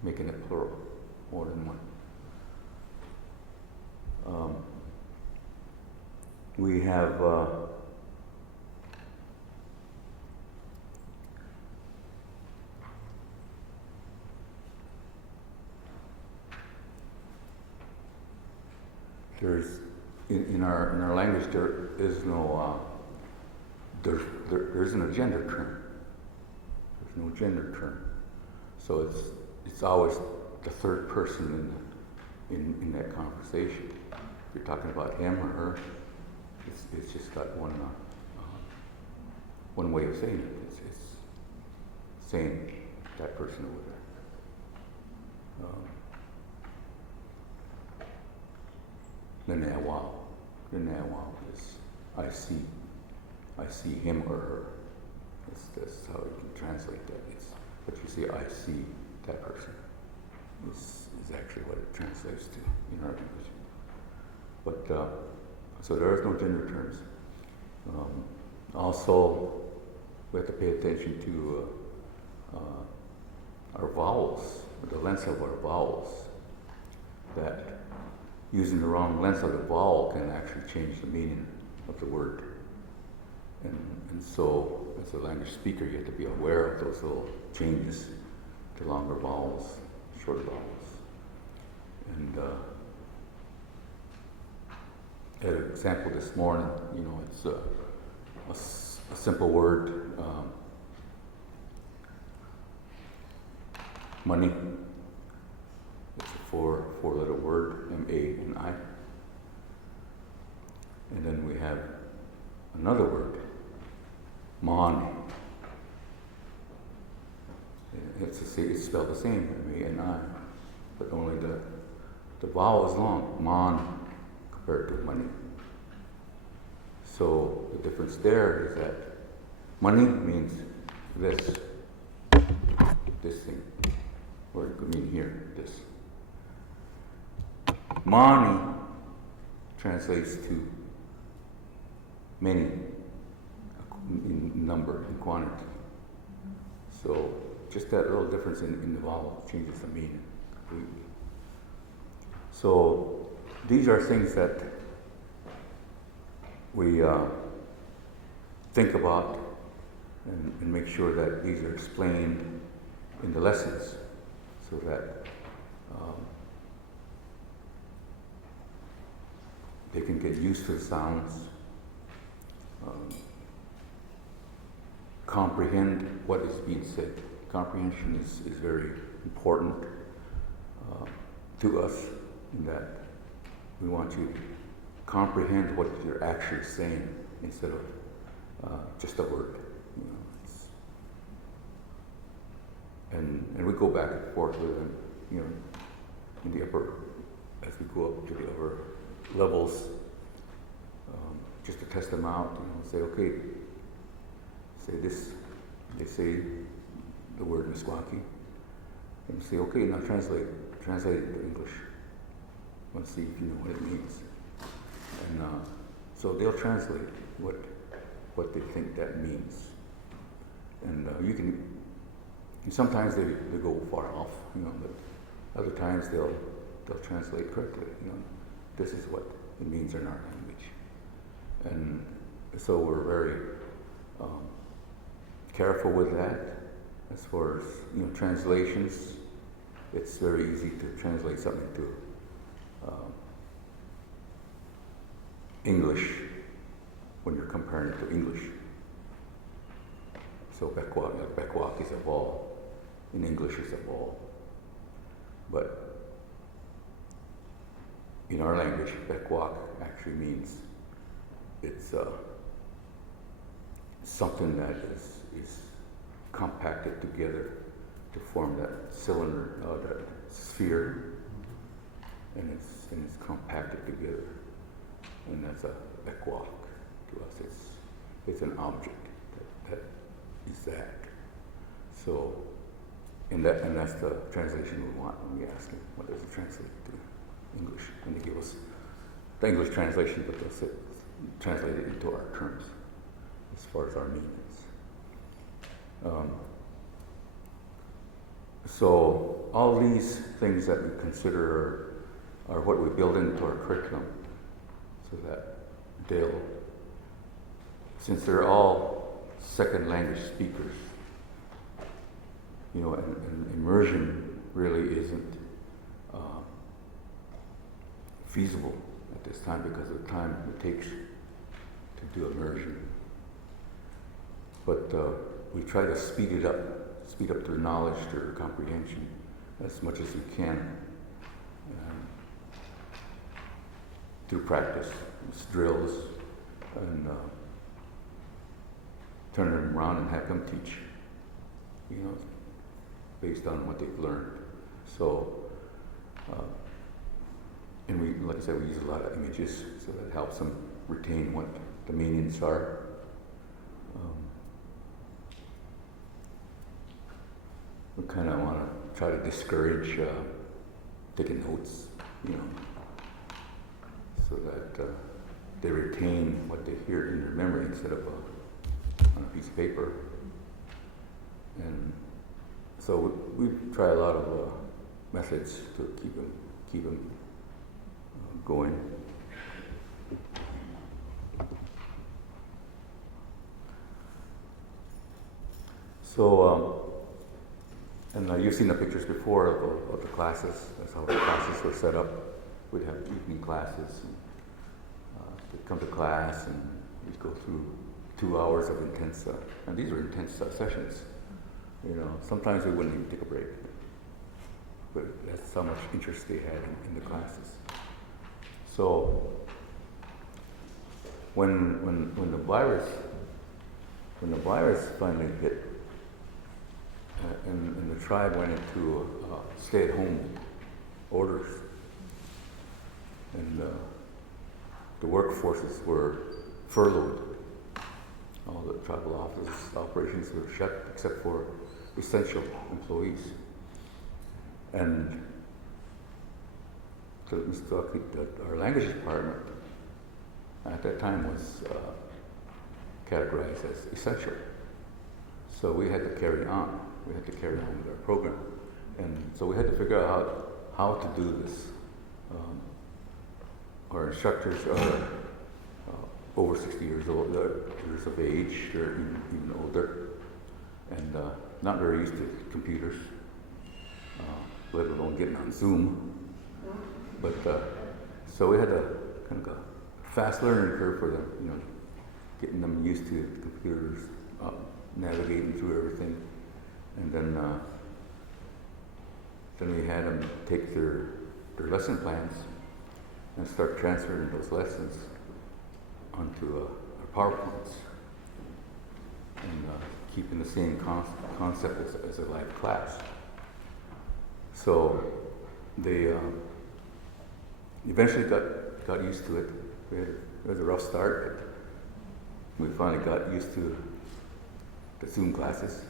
it plural, more than one. We have there's in our language there is no there isn't a gender term. There's no gender term. So it's always the third person in that conversation. If you're talking about him or her, it's just got one way of saying it. It's saying that person over there. Linawao is I see him or her. That's how you can translate that. But you see, I see that person is actually what it translates to in our language. But so there is no gender terms. Also, we have to pay attention to our vowels, the length of our vowels. That using the wrong length of the vowel can actually change the meaning of the word. And so, as a language speaker, you have to be aware of those little changes to longer vowels, short vowels. And I had an example this morning. It's a simple word, money. It's a four-letter word, M-A-N-I. And then we have another word, mon. It's spelled the same, M-A-N-I, but only the vowel is long, mon, compared to money. So the difference there is that money means this thing, or it could mean here, this. Mani translates to many in number and quantity. So just that little difference in the vowel changes the meaning completely. So these are things that we think about and make sure that these are explained in the lessons so that they can get used to the sounds, comprehend what is being said comprehension is very important to us in that we want you to comprehend what you're actually saying instead of just a word. You know, and we go back and forth with them, you know, in the upper, as we go up to the upper levels, just to test them out, you know, say, okay, say this, they say the word Meskwaki, and say, okay, now translate it to English. Let's see if you know what it means. And so they'll translate what they think that means. And you can, and sometimes they go far off, you know, but other times they'll translate correctly, you know, this is what it means in our language. And so we're very careful with that. As far as, you know, translations, it's very easy to translate something to English when you're comparing it to English. So Bekwak is a ball. In English is a ball. But in our language, Bekwak actually means it's something that is compacted together to form that cylinder, that sphere, and it's compacted together, and that's a bekwak to us. It's an object that is that. So, and that's the translation we want when we ask them what does it translate to English, and they give us the English translation, but they'll translate it into our terms as far as our meanings. So all these things that we consider are what we build into our curriculum, so that they'll, since they're all second language speakers, you know, and immersion really isn't feasible at this time because of the time it takes to do immersion. But we try to speed up their knowledge, their comprehension as much as we can through practice, drills, and turn them around and have them teach, you know, based on what they've learned. So, and we, like I said, we use a lot of images, so that helps them retain what the meanings are. We kind of want to try to discourage taking notes, you know, so that they retain what they hear in their memory instead of on a piece of paper. And so we try a lot of methods to keep them going. So. And you've seen the pictures before of the classes. That's how the classes were set up. We'd have evening classes. They'd come to class and we'd go through 2 hours of intense, and these were intense sessions. You know, sometimes we wouldn't even take a break. But that's how much interest they had in the classes. So when the virus finally hit, and the tribe went into stay-at-home orders, and the workforces were furloughed. All the tribal office operations were shut except for essential employees. And so our language department at that time was categorized as essential. So we had to carry on. We had to carry on with our program. And so we had to figure out how to do this. Our instructors are over 60 years old, years of age, or even older, and not very used to computers, let alone getting on Zoom. But so we had a kind of a fast learning curve for them, you know, getting them used to computers, navigating through everything. And then we had them take their lesson plans and start transferring those lessons onto our PowerPoints and keeping the same concept as a live class. So they eventually got used to it. It was a rough start, but we finally got used to the Zoom classes.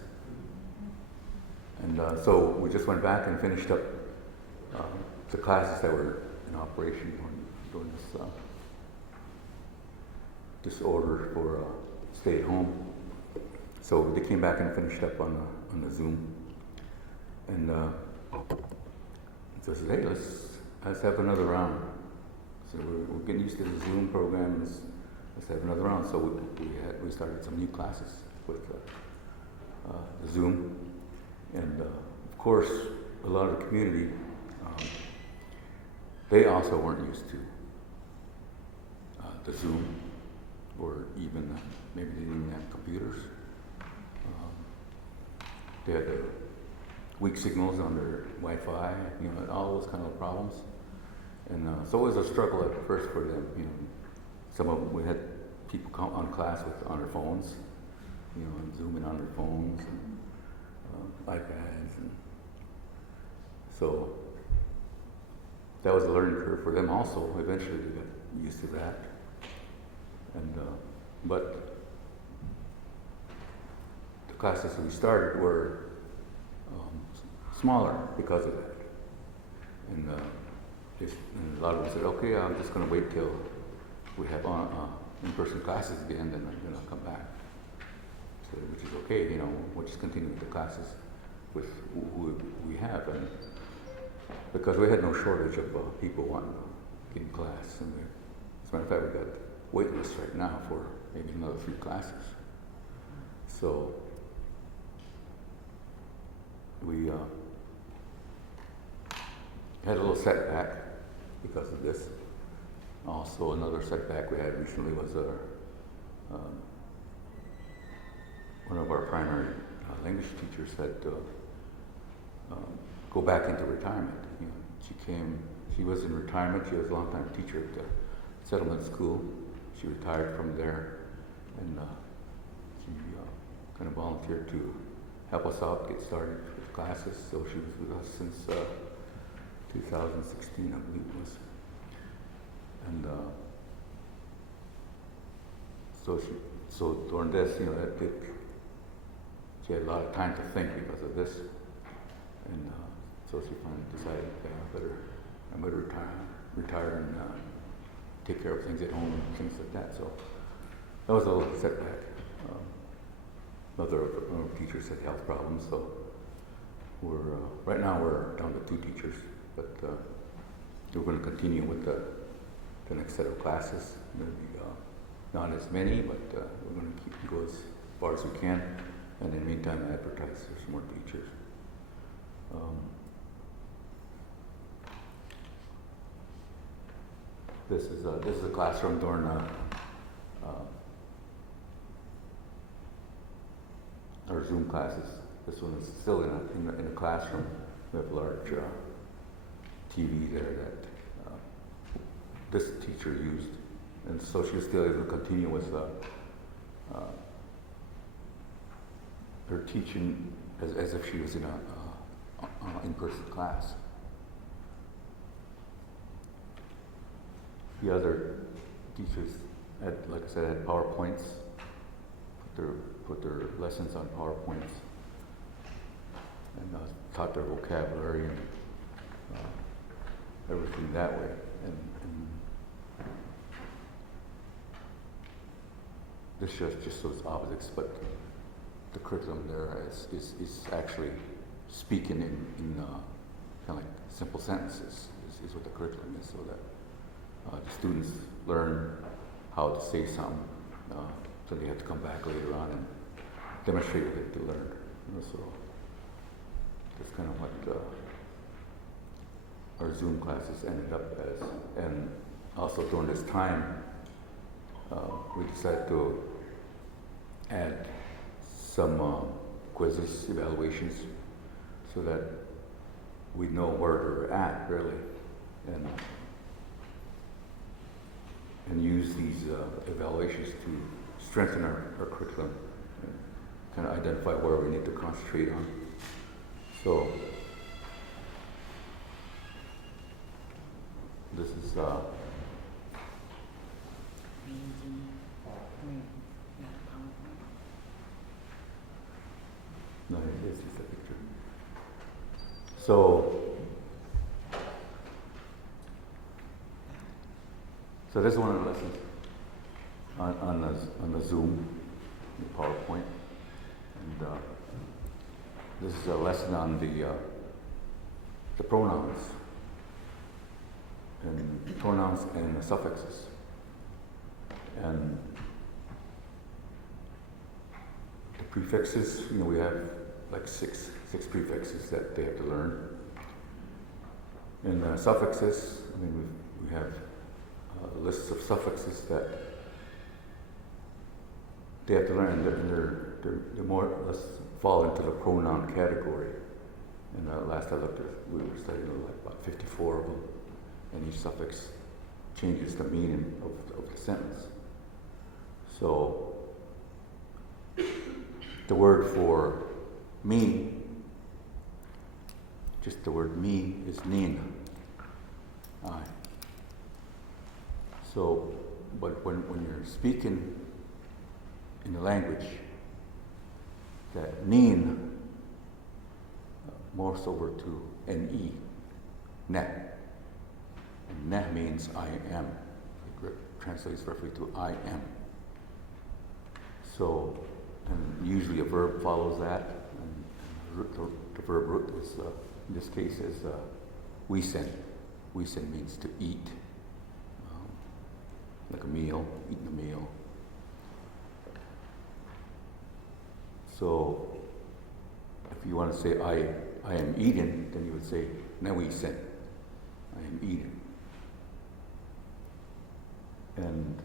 And so we just went back and finished up the classes that were in operation during this order for stay at home. So they came back and finished up on the Zoom. And so I said, hey, let's have another round. So we're getting used to the Zoom programs. Let's have another round. So we started some new classes with the Zoom. And of course, a lot of the community, they also weren't used to the Zoom, or even maybe they didn't even have computers. They had the weak signals on their Wi-Fi, all those kind of problems. And so it was a struggle at first for them. Some of them, we had people come on class on their phones, and zooming on their phones and iPads, and so that was a learning curve for them also. Eventually they got used to that, and but the classes that we started were smaller because of that, and a lot of them said, okay, I'm just going to wait till we have in-person classes again, then I'll come back. So, which is okay, we'll just continue with the classes with who we have, and because we had no shortage of people wanting to get in class. And as a matter of fact, we got wait lists right now for maybe another 3 classes. So we had a little setback because of this. Also, another setback we had recently was one of our primary language teachers had to go back into retirement. She was in retirement. She was a long-time teacher at the settlement school. She retired from there, and she kind of volunteered to help us out, get started with classes. So she was with us since 2016, I believe it was. And so during this, she had a lot of time to think because of this, and so she finally decided, I better retire and take care of things at home and things like that. So that was a little setback. Another teachers had health problems, so right now we're down to 2 teachers, but we're going to continue with the next set of classes. Maybe not as many, but we're going to go as far as we can, and in the meantime advertise for some more teachers. This is a classroom during our Zoom classes. This one is still in a classroom. We have a large TV there that this teacher used, and so she was still able to continue with her teaching as if she was in a in-person class. The other teachers had, like I said, had PowerPoints, put their lessons on PowerPoints, and taught their vocabulary and everything that way. And this just shows opposites, but the curriculum there is actually speaking in kind of like simple sentences is what the curriculum is, so that the students learn how to say something, so they have to come back later on and demonstrate what they learned. So that's kind of what our Zoom classes ended up as. And also during this time, we decided to add some quizzes, evaluations, so that we know where we're at really, and use these evaluations to strengthen our curriculum and kind of identify where we need to concentrate on. So this is no, it's just a picture. So this is one of the lessons on the Zoom, the PowerPoint, and this is a lesson on the pronouns and the suffixes, and the prefixes. We have like six prefixes that they have to learn, and suffixes. We have lists of suffixes that they have to learn, and they're more or less fall into the pronoun category. And last I looked, we were studying like about 54 of them, and each suffix changes the meaning of the sentence. So the word for me, just the word me, is nin, I. So, but when you're speaking in the language, that nin morphs over to ne, ne. And ne means I am. It translates roughly to I am. So, and usually a verb follows that. And the verb root is, in this case, is wisen. Wisen means to eat. Like a meal, eating a meal. So, if you want to say I am eating, then you would say nawisen. I am eating. And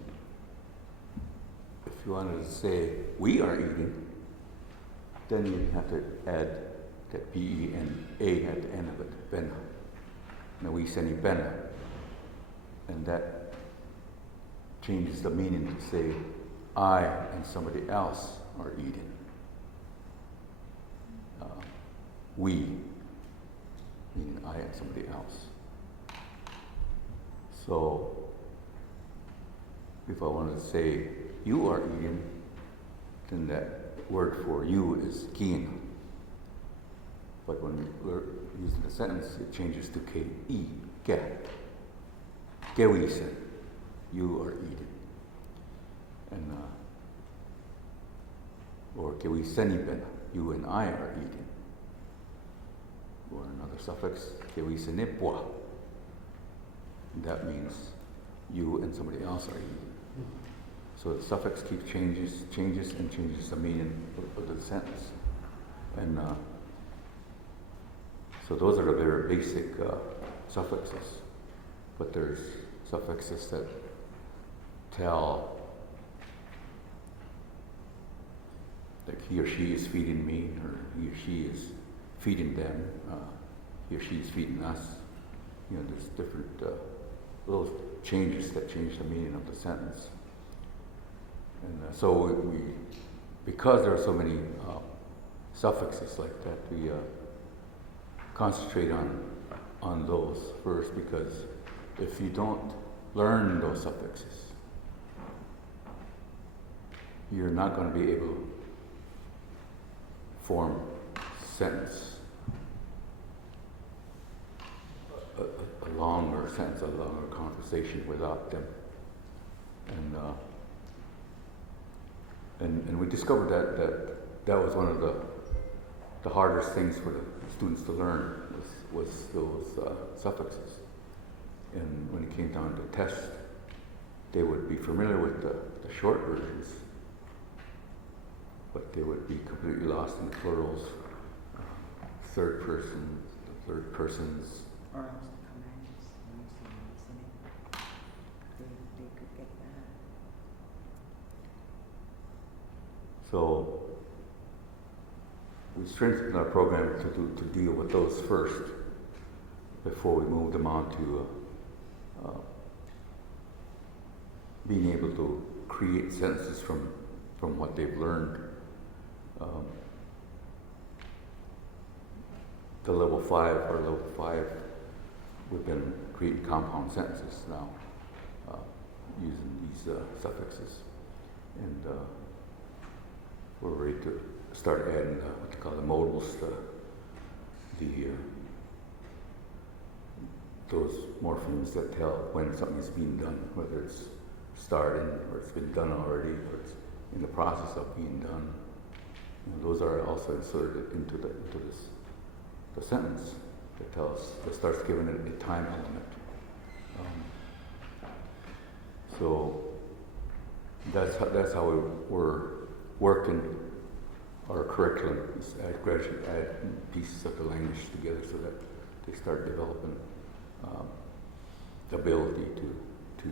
if you wanted to say we are eating, then you have to add that B-E-N-A at the end of it, bena. Nawiseni bena. And that changes the meaning to say I and somebody else are eating. We, meaning I and somebody else. So, if I wanted to say you are eating, then that word for you is kin. But when we're using the sentence, it changes to ke, ke. Gewisen, you are eating. And, or kewisenipen, you and I are eating. Or another suffix, kewisenipwa. That means you and somebody else are eating. So the suffix keeps changes the meaning of the sentence. And so those are the very basic suffixes. But there's suffixes that tell, like he or she is feeding me, or he or she is feeding them, he or she is feeding us. There's different little changes that change the meaning of the sentence. And so we because there are so many suffixes like that, we concentrate on those first, because if you don't learn those suffixes, you're not going to be able to form sentence, a longer sentence, a longer conversation without them. And we discovered that was one of the hardest things for the students to learn was those suffixes. And when it came down to test, they would be familiar with the short versions, but they would be completely lost in the plurals, third persons. Or else the commands, listening. They could get that. So we strengthened our program to deal with those first before we moved them on to being able to create sentences from what they've learned. The level 5, we've been creating compound sentences now using these suffixes. And we're ready to start adding what they call the modals, those morphemes that tell when something is being done, whether it's starting or it's been done already or it's in the process of being done. And those are also inserted into the sentence that starts giving it a time element. So that's how we're working our curriculum, is add pieces of the language together so that they start developing the ability to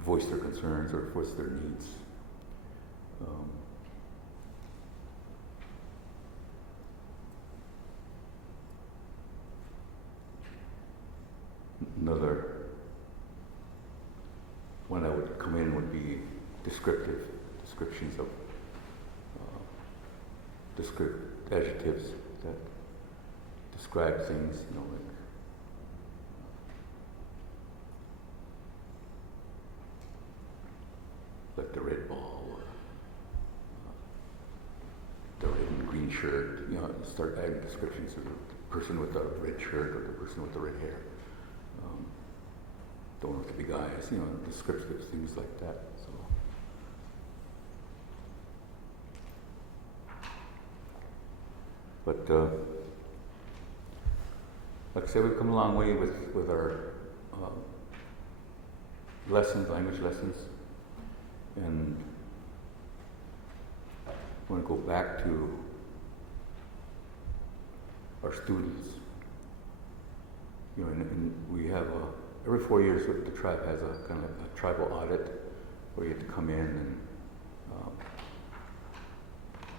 voice their concerns or voice their needs. Another one that would come in would be descriptions of adjectives that describe things, like the red ball or the red and green shirt. Start adding descriptions of the person with the red shirt or the person with the red hair. The one with the big eyes, descriptive things like that. So, but like I said, we've come a long way with our language lessons, and I want to go back to our students. And we have every 4 years the tribe has a kind of a tribal audit where you have to come in and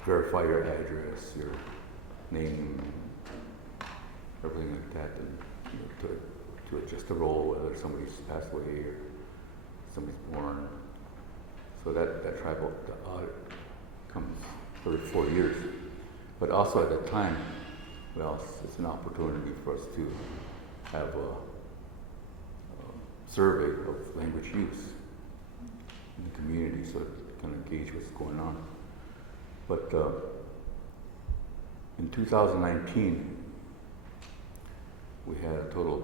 verify your address, your name, everything like that, and to adjust the role, whether somebody's passed away or somebody's born. So that tribal audit comes every 4 years. But also at that time, it's an opportunity for us to have a survey of language use in the community so that kind of gauge what's going on. But in 2019, we had a total of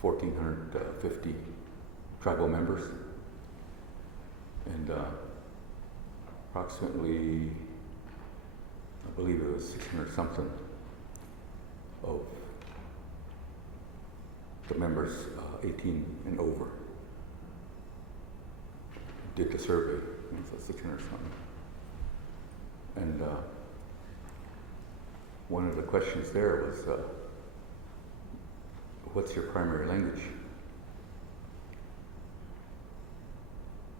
1,450 tribal members, and approximately, I believe it was 600 something of the members 18 and over did the survey, so 600 something. And one of the questions there was, what's your primary language?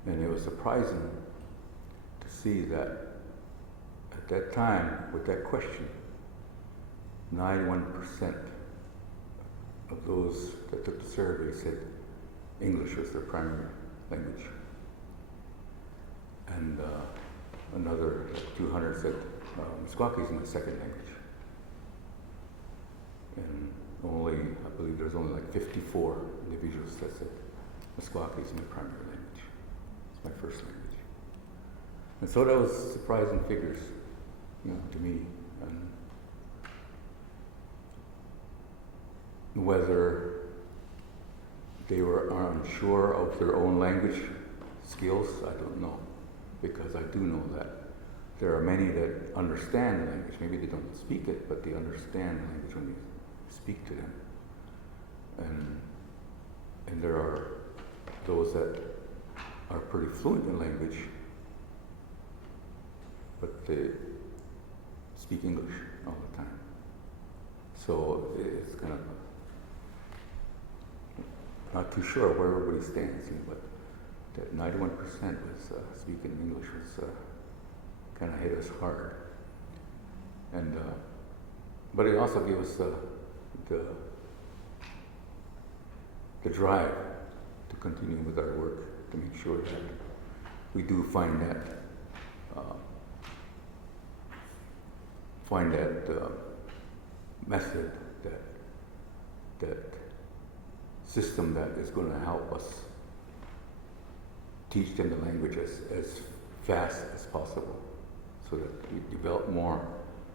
And it was surprising to see that at that time, with that question, 91% of those that took the survey said English was their primary language. And another 200 said Meskwaki is my second language. And I believe there's only like 54 individuals that said Meskwaki is my primary language. It's my first language. And so that was surprising figures, to me. And whether they were unsure of their own language skills, I don't know. Because I do know that there are many that understand the language. Maybe they don't speak it, but they understand the language when you speak to them. And there are those that are pretty fluent in language, but they speak English all the time. So it's kind of not too sure where everybody stands, but that 91% was speaking English was kind of hit us hard. And but it also gave us the drive to continue with our work, to make sure that we do find that method, that system that is going to help us teach them the language as fast as possible, so that we develop more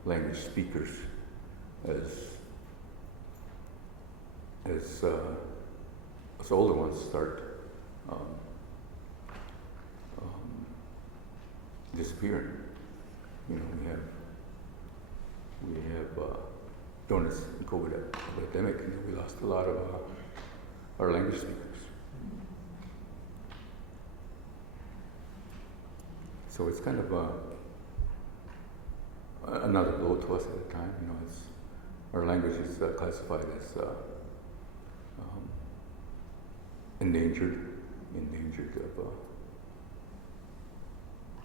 language speakers as older ones start disappearing. You know, we have during this COVID epidemic, you know, we lost a lot of our language speakers. So it's kind of another blow to us at the time. You know, our language is classified as endangered of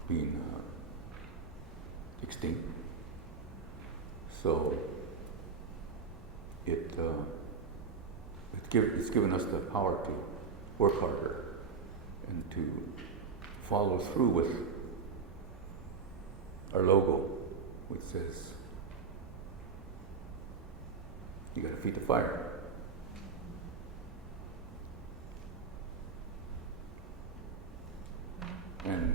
being extinct. So it's given us the power to work harder and to follow through with our logo, which says, you gotta feed the fire. And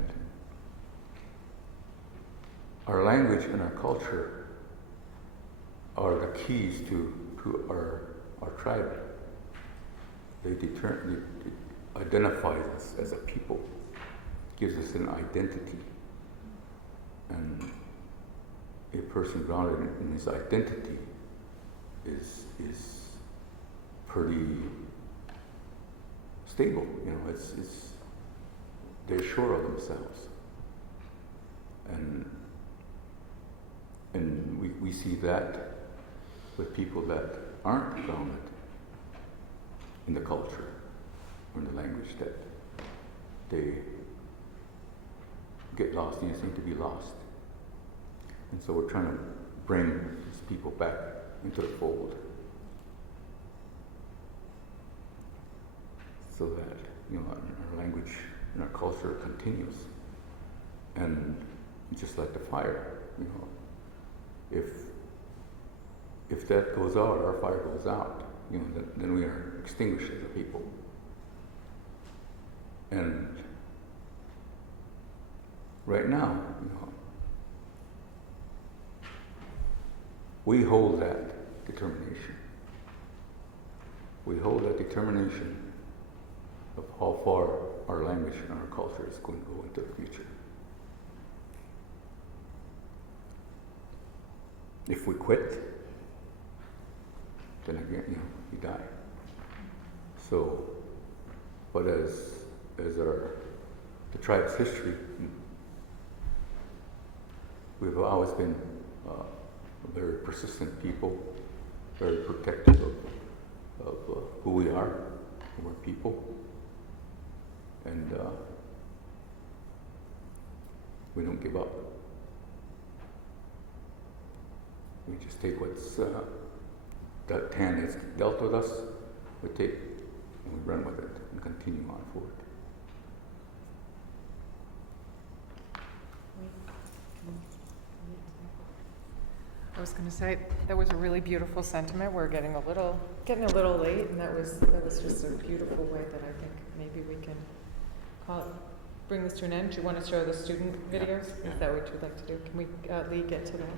our language and our culture are the keys to our tribe. They identify us as a people, gives us an identity. And a person grounded in his identity is pretty stable. You know, they're sure of themselves, and we see that with people that aren't grounded in the culture or in the language, that they get lost. They seem to be lost. And so we're trying to bring these people back into the fold, so that, you know, our language and our culture continues. And just like the fire, you know, if that goes out, our fire goes out, you know, then we are extinguished as a people. And right now, you know, we hold that determination. We hold that determination of how far our language and our culture is going to go into the future. If we quit, then again, you know, we die. So, but as the tribe's history, we've always been a very persistent people, very protective of who we are, of our people, and we don't give up. We just take what's that hand that's dealt with us, we take and we run with it and continue on forward. I was going to say that was a really beautiful sentiment. We're getting a little late, and that was just a beautiful way that I think maybe we can bring this to an end. Do you want to show the student videos? Yeah. Is that what you'd like to do? Can we Lee get to that?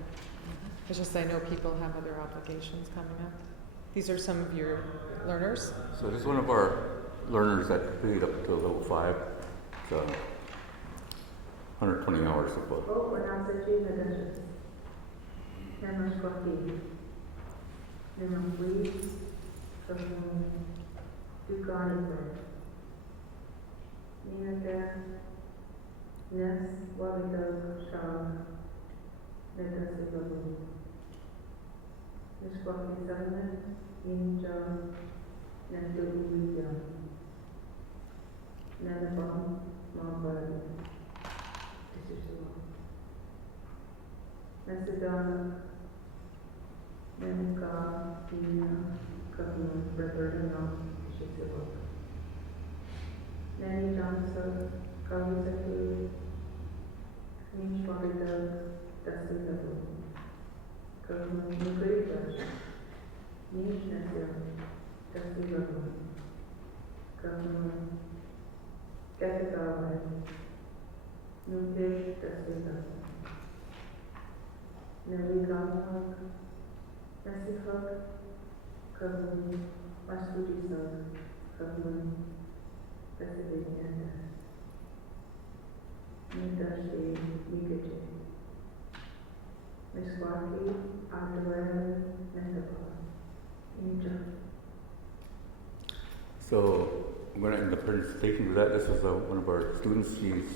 It's just I know people have other obligations coming up. These are some of your learners. So this is one of our learners that completed up to level 5. It's 120 hours of book. Nanabam, Mambari, Macedon, Nanuka, Dina, Kahun, Brotherino, Shisiwa. Nani Jamsa, Kawisaki, Nishwarida, Dasidabu. Kahun, Nugrita, Nishnasya, Dasidabu. Kahun, Gathagawa, Nuke, Dasidabu. Navigamhak, Nasihak, Kahun, Masturisak, Kahun, Dasidabu. Nidashi, Nigate. Miswaki, Andawara, Nandapa, Inja. So I'm going to end the presentation with that. This is one of our students. She's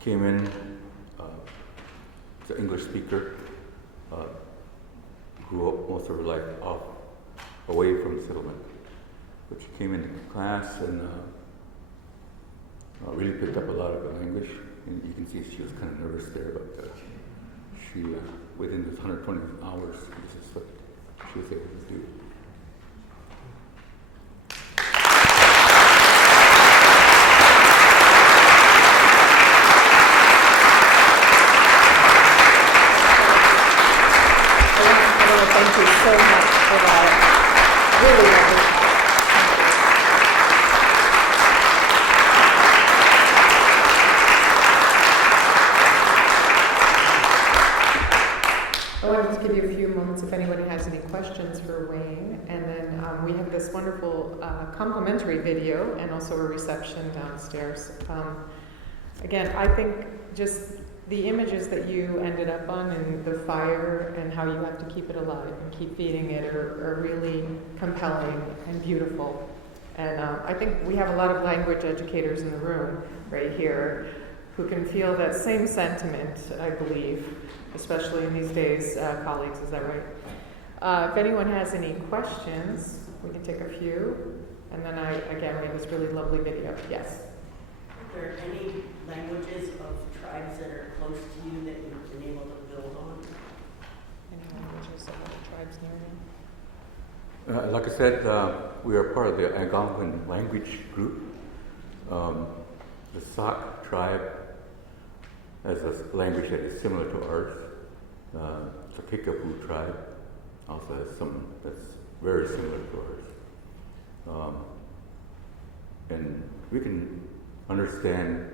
came in, she's an English speaker, grew up most of her life away from the settlement. But she came into class and really picked up a lot of the language. And you can see she was kind of nervous there, but she, within this 120 hours, this is what she was able to do. Thank you so much for that. Really lovely. I wanted to give you a few moments if anybody has any questions for Wayne, and then we have this wonderful complimentary video and also a reception downstairs. Again, I think just the images that you ended up on and the fire and how you have to keep it alive and keep feeding it are really compelling and beautiful. And I think we have a lot of language educators in the room right here who can feel that same sentiment, I believe, especially in these days, colleagues, is that right? If anyone has any questions, we can take a few. And then again, we have this really lovely video. Yes? Are there any languages of tribes that are close to you that you've been able to build on? Any languages of other tribes near you? Like I said, we are part of the Algonquin language group. The Sauk tribe has a language that is similar to ours. The Kickapoo tribe also has some that's very similar to ours. And we can understand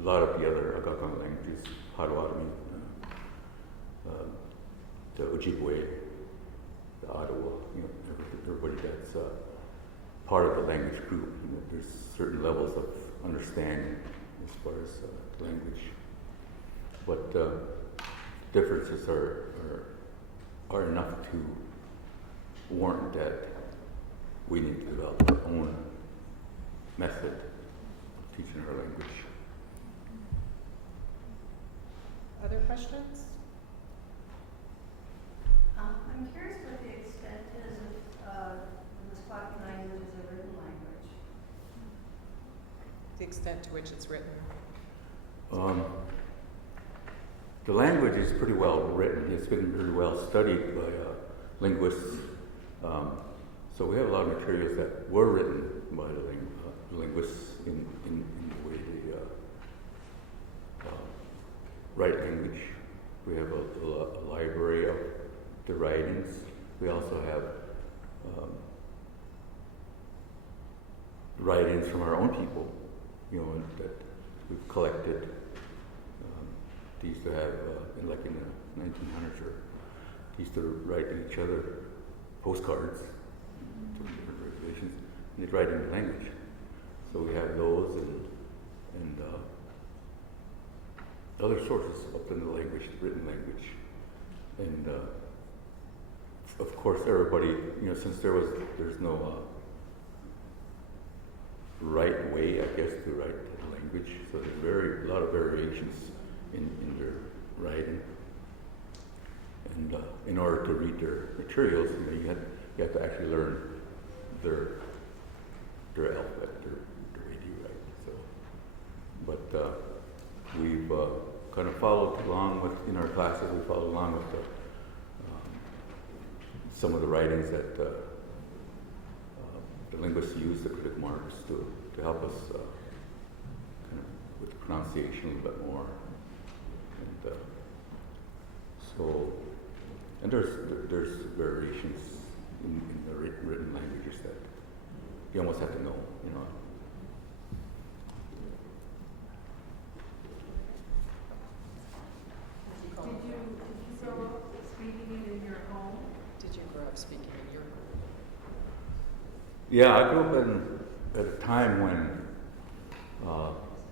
a lot of the other Algonquin languages, Potawatomi, the Ojibwe, the Ottawa, everybody that's part of the language group. There's certain levels of understanding as far as language. But differences are enough to warrant that we need to develop our own method of teaching our language. Other questions? I'm curious what the extent is of the Musqueam language as a written language. The extent to which it's written. The language is pretty well written. It's been pretty well studied by linguists. So we have a lot of materials that were written by the linguists in the way they write language. We have a library of the writings. We also have writings from our own people, that we've collected. They used to have, like in the 1900s, they used to write each other postcards to different regulations, and they'd write in the language. So we have those and other sources up in the language, written language. And of course, everybody, since there's no right way, I guess, to write the language, so there's a lot of variations in their writing. And in order to read their materials, you have to actually learn their alphabet, their way but we've kind of followed along with, in our classes, we followed along with some of the writings that the linguists use, the critical markers, to help us kind of with the pronunciation a little bit more. And and there's variations in the written languages that you almost have to know, you know. Did you grow up speaking it in your home? Did you grow up speaking in your home? Yeah, I grew up at a time when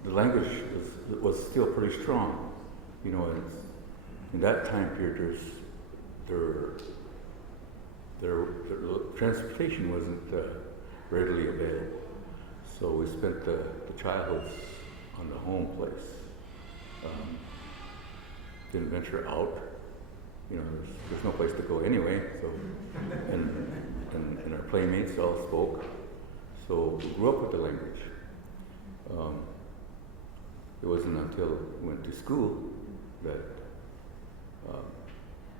the language was still pretty strong. You know, in that time period, transportation wasn't readily available. So we spent the childhoods on the home place. Didn't venture out. You know, there's no place to go anyway. So, and our playmates all spoke. So we grew up with the language. It wasn't until we went to school that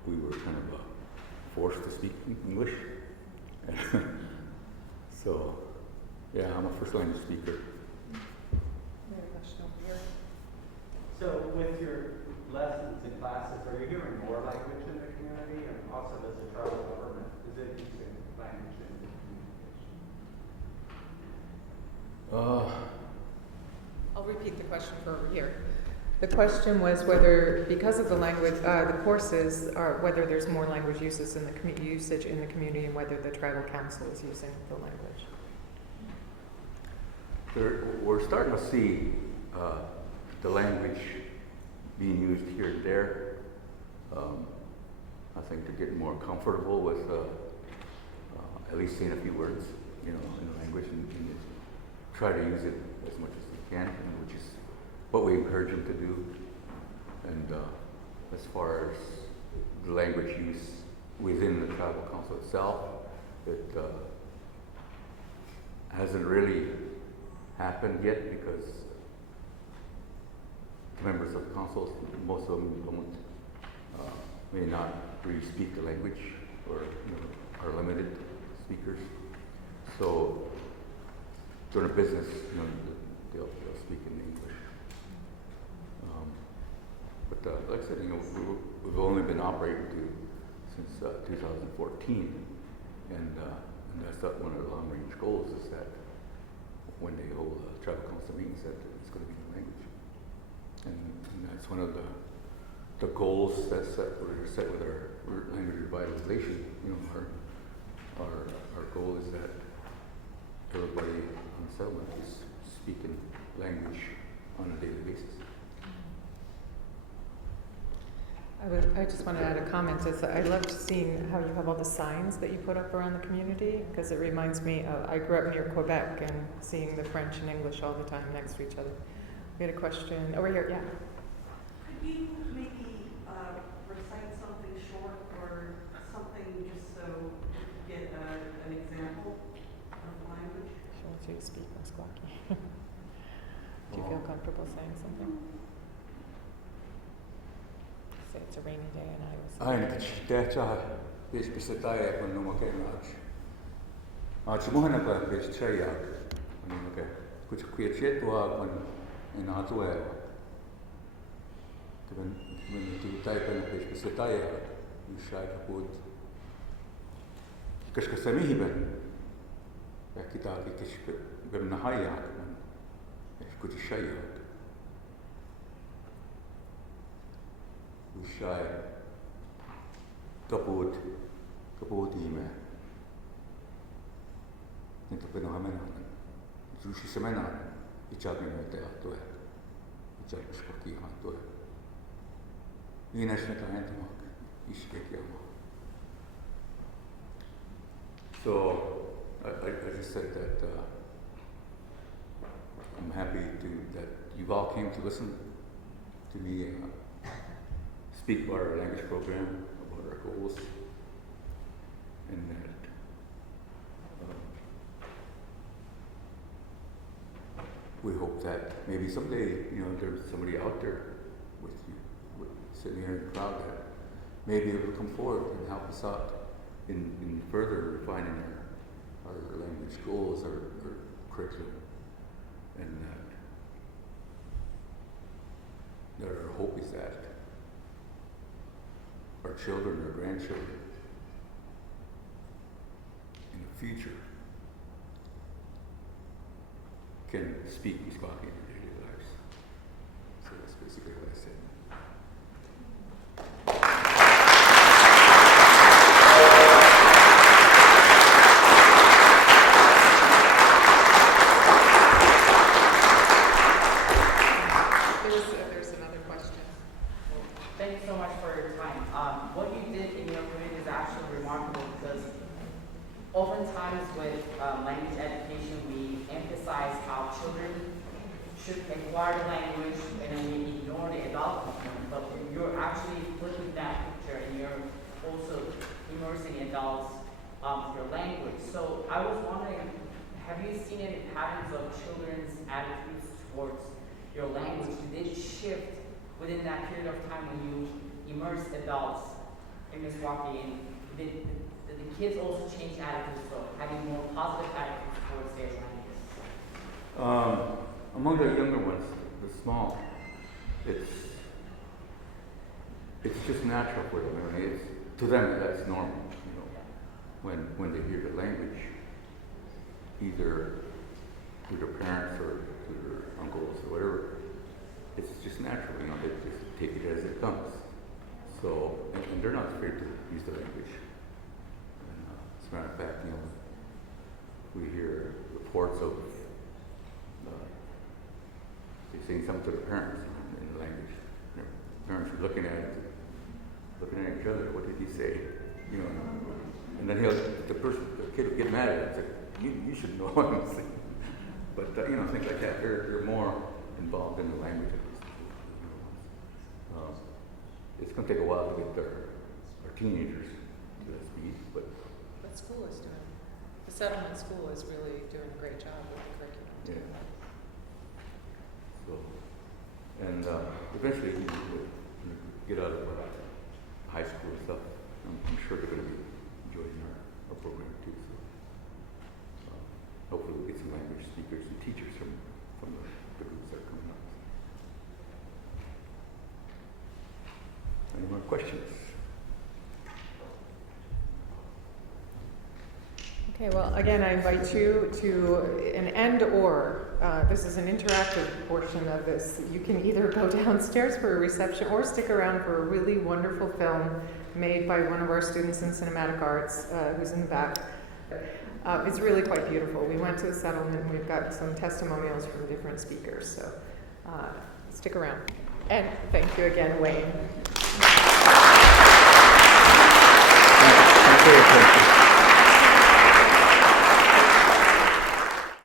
we were kind of forced to speak English. So, yeah, I'm a first language speaker. We have a question over here. So with your lessons and classes, are you hearing more language in the community? And also as a tribal government, is it using language in the communication? I'll repeat the question for over here. The question was whether, because of the language, the courses, are whether there's more language usage in the community, and whether the tribal council is using the language. We're starting to see the language being used here and there. I think they're getting more comfortable with at least saying a few words, you know, in the language, and try to use it as much as they can, which is what we encourage them to do. And as far as the language use within the tribal council itself, it hasn't really happened yet because the members of the council, most of them don't, may not really speak the language, or you know, are limited speakers. So during a business, you know, they'll speak in English. But like I said, you know, we've only been operating since 2014, and that's one of the long-range goals is that when they hold tribal council meetings, that it's going to be in language, and that's one of the goals that we're set with our language revitalization. You know, our goal is that everybody on the settlement is speaking language on a daily basis. I just want to add a comment. I loved seeing how you have all the signs that you put up around the community, because it reminds me of, I grew up near Quebec and seeing the French and English all the time next to each other. We had a question over here, yeah. Could you maybe recite something short or something just so we get an example of language? She wants you to speak Musqueam. Do you feel comfortable saying something? Say it's a rainy day in Iowa. Aina tehtävä pispistä tai kun nuo kenraats. Aatsumohana pa pischaya. Nuke. Kuch kuiettua kun ina tueva. Tuven tu taipen pispistä tai yshai kaput. Koska se mihiben. Ja kitaakin kispä bemna hayyak. Kuch shayak. Ushai kaput ime. Niitä penoha menanen. Jushi se menanen. Itse me tehdä tuo. Itse usko kiihan tuo. Niin näistä entämak iskekiama. So I just said that I'm happy that you all came to listen to me speak about our language program, about our goals, and that we hope that maybe someday, there's somebody out there with you, sitting here in the crowd that may be able to come forward and help us out in further refining our language goals or curriculum. And that our hope is that our children, our grandchildren, in the future can speak Meskwaki in their daily lives. So that's basically what I said. There's another question. Thank you so much for your time. What you did in your community is actually remarkable because oftentimes with language education, we emphasize how children should acquire the language and then we ignore the adult component. But you're actually flipping that picture and you're also immersing adults with your language. So I was wondering, have you seen any patterns of children's attitudes towards your language? Did it shift within that period of time when you immerse adults in Meskwaki? And did the kids also change attitudes, so having more positive attitudes towards their language? Among the younger ones, the small, it's just natural for them. I mean, to them that's normal. When they hear the language, either through their parents or through their uncles or whatever, it's just natural. They just take it as it comes. So, and they're not afraid to use the language. And, as a matter of fact, we hear reports of they saying something to the parents in the language. Their parents are looking at each other. What did he say? And then the kid will get mad at him. It's like, you should know what I'm saying. But things like that. They're more involved in the language of these people. It's going to take a while to get our teenagers to that speed, but school is doing, the settlement school is really doing a great job with the curriculum. yeah. So, and eventually, when we get out of high school and stuff, I'm sure they're going to be enjoying our program too. So, hopefully, we'll get some language speakers and teachers from the groups that are coming up. Any more questions? Okay, well, again, I invite you to an and/or. This is an interactive portion of this. You can either go downstairs for a reception or stick around for a really wonderful film made by one of our students in cinematic arts, who's in the back. It's really quite beautiful. We went to a settlement and we've got some testimonials from different speakers, so stick around. And thank you again, Wayne.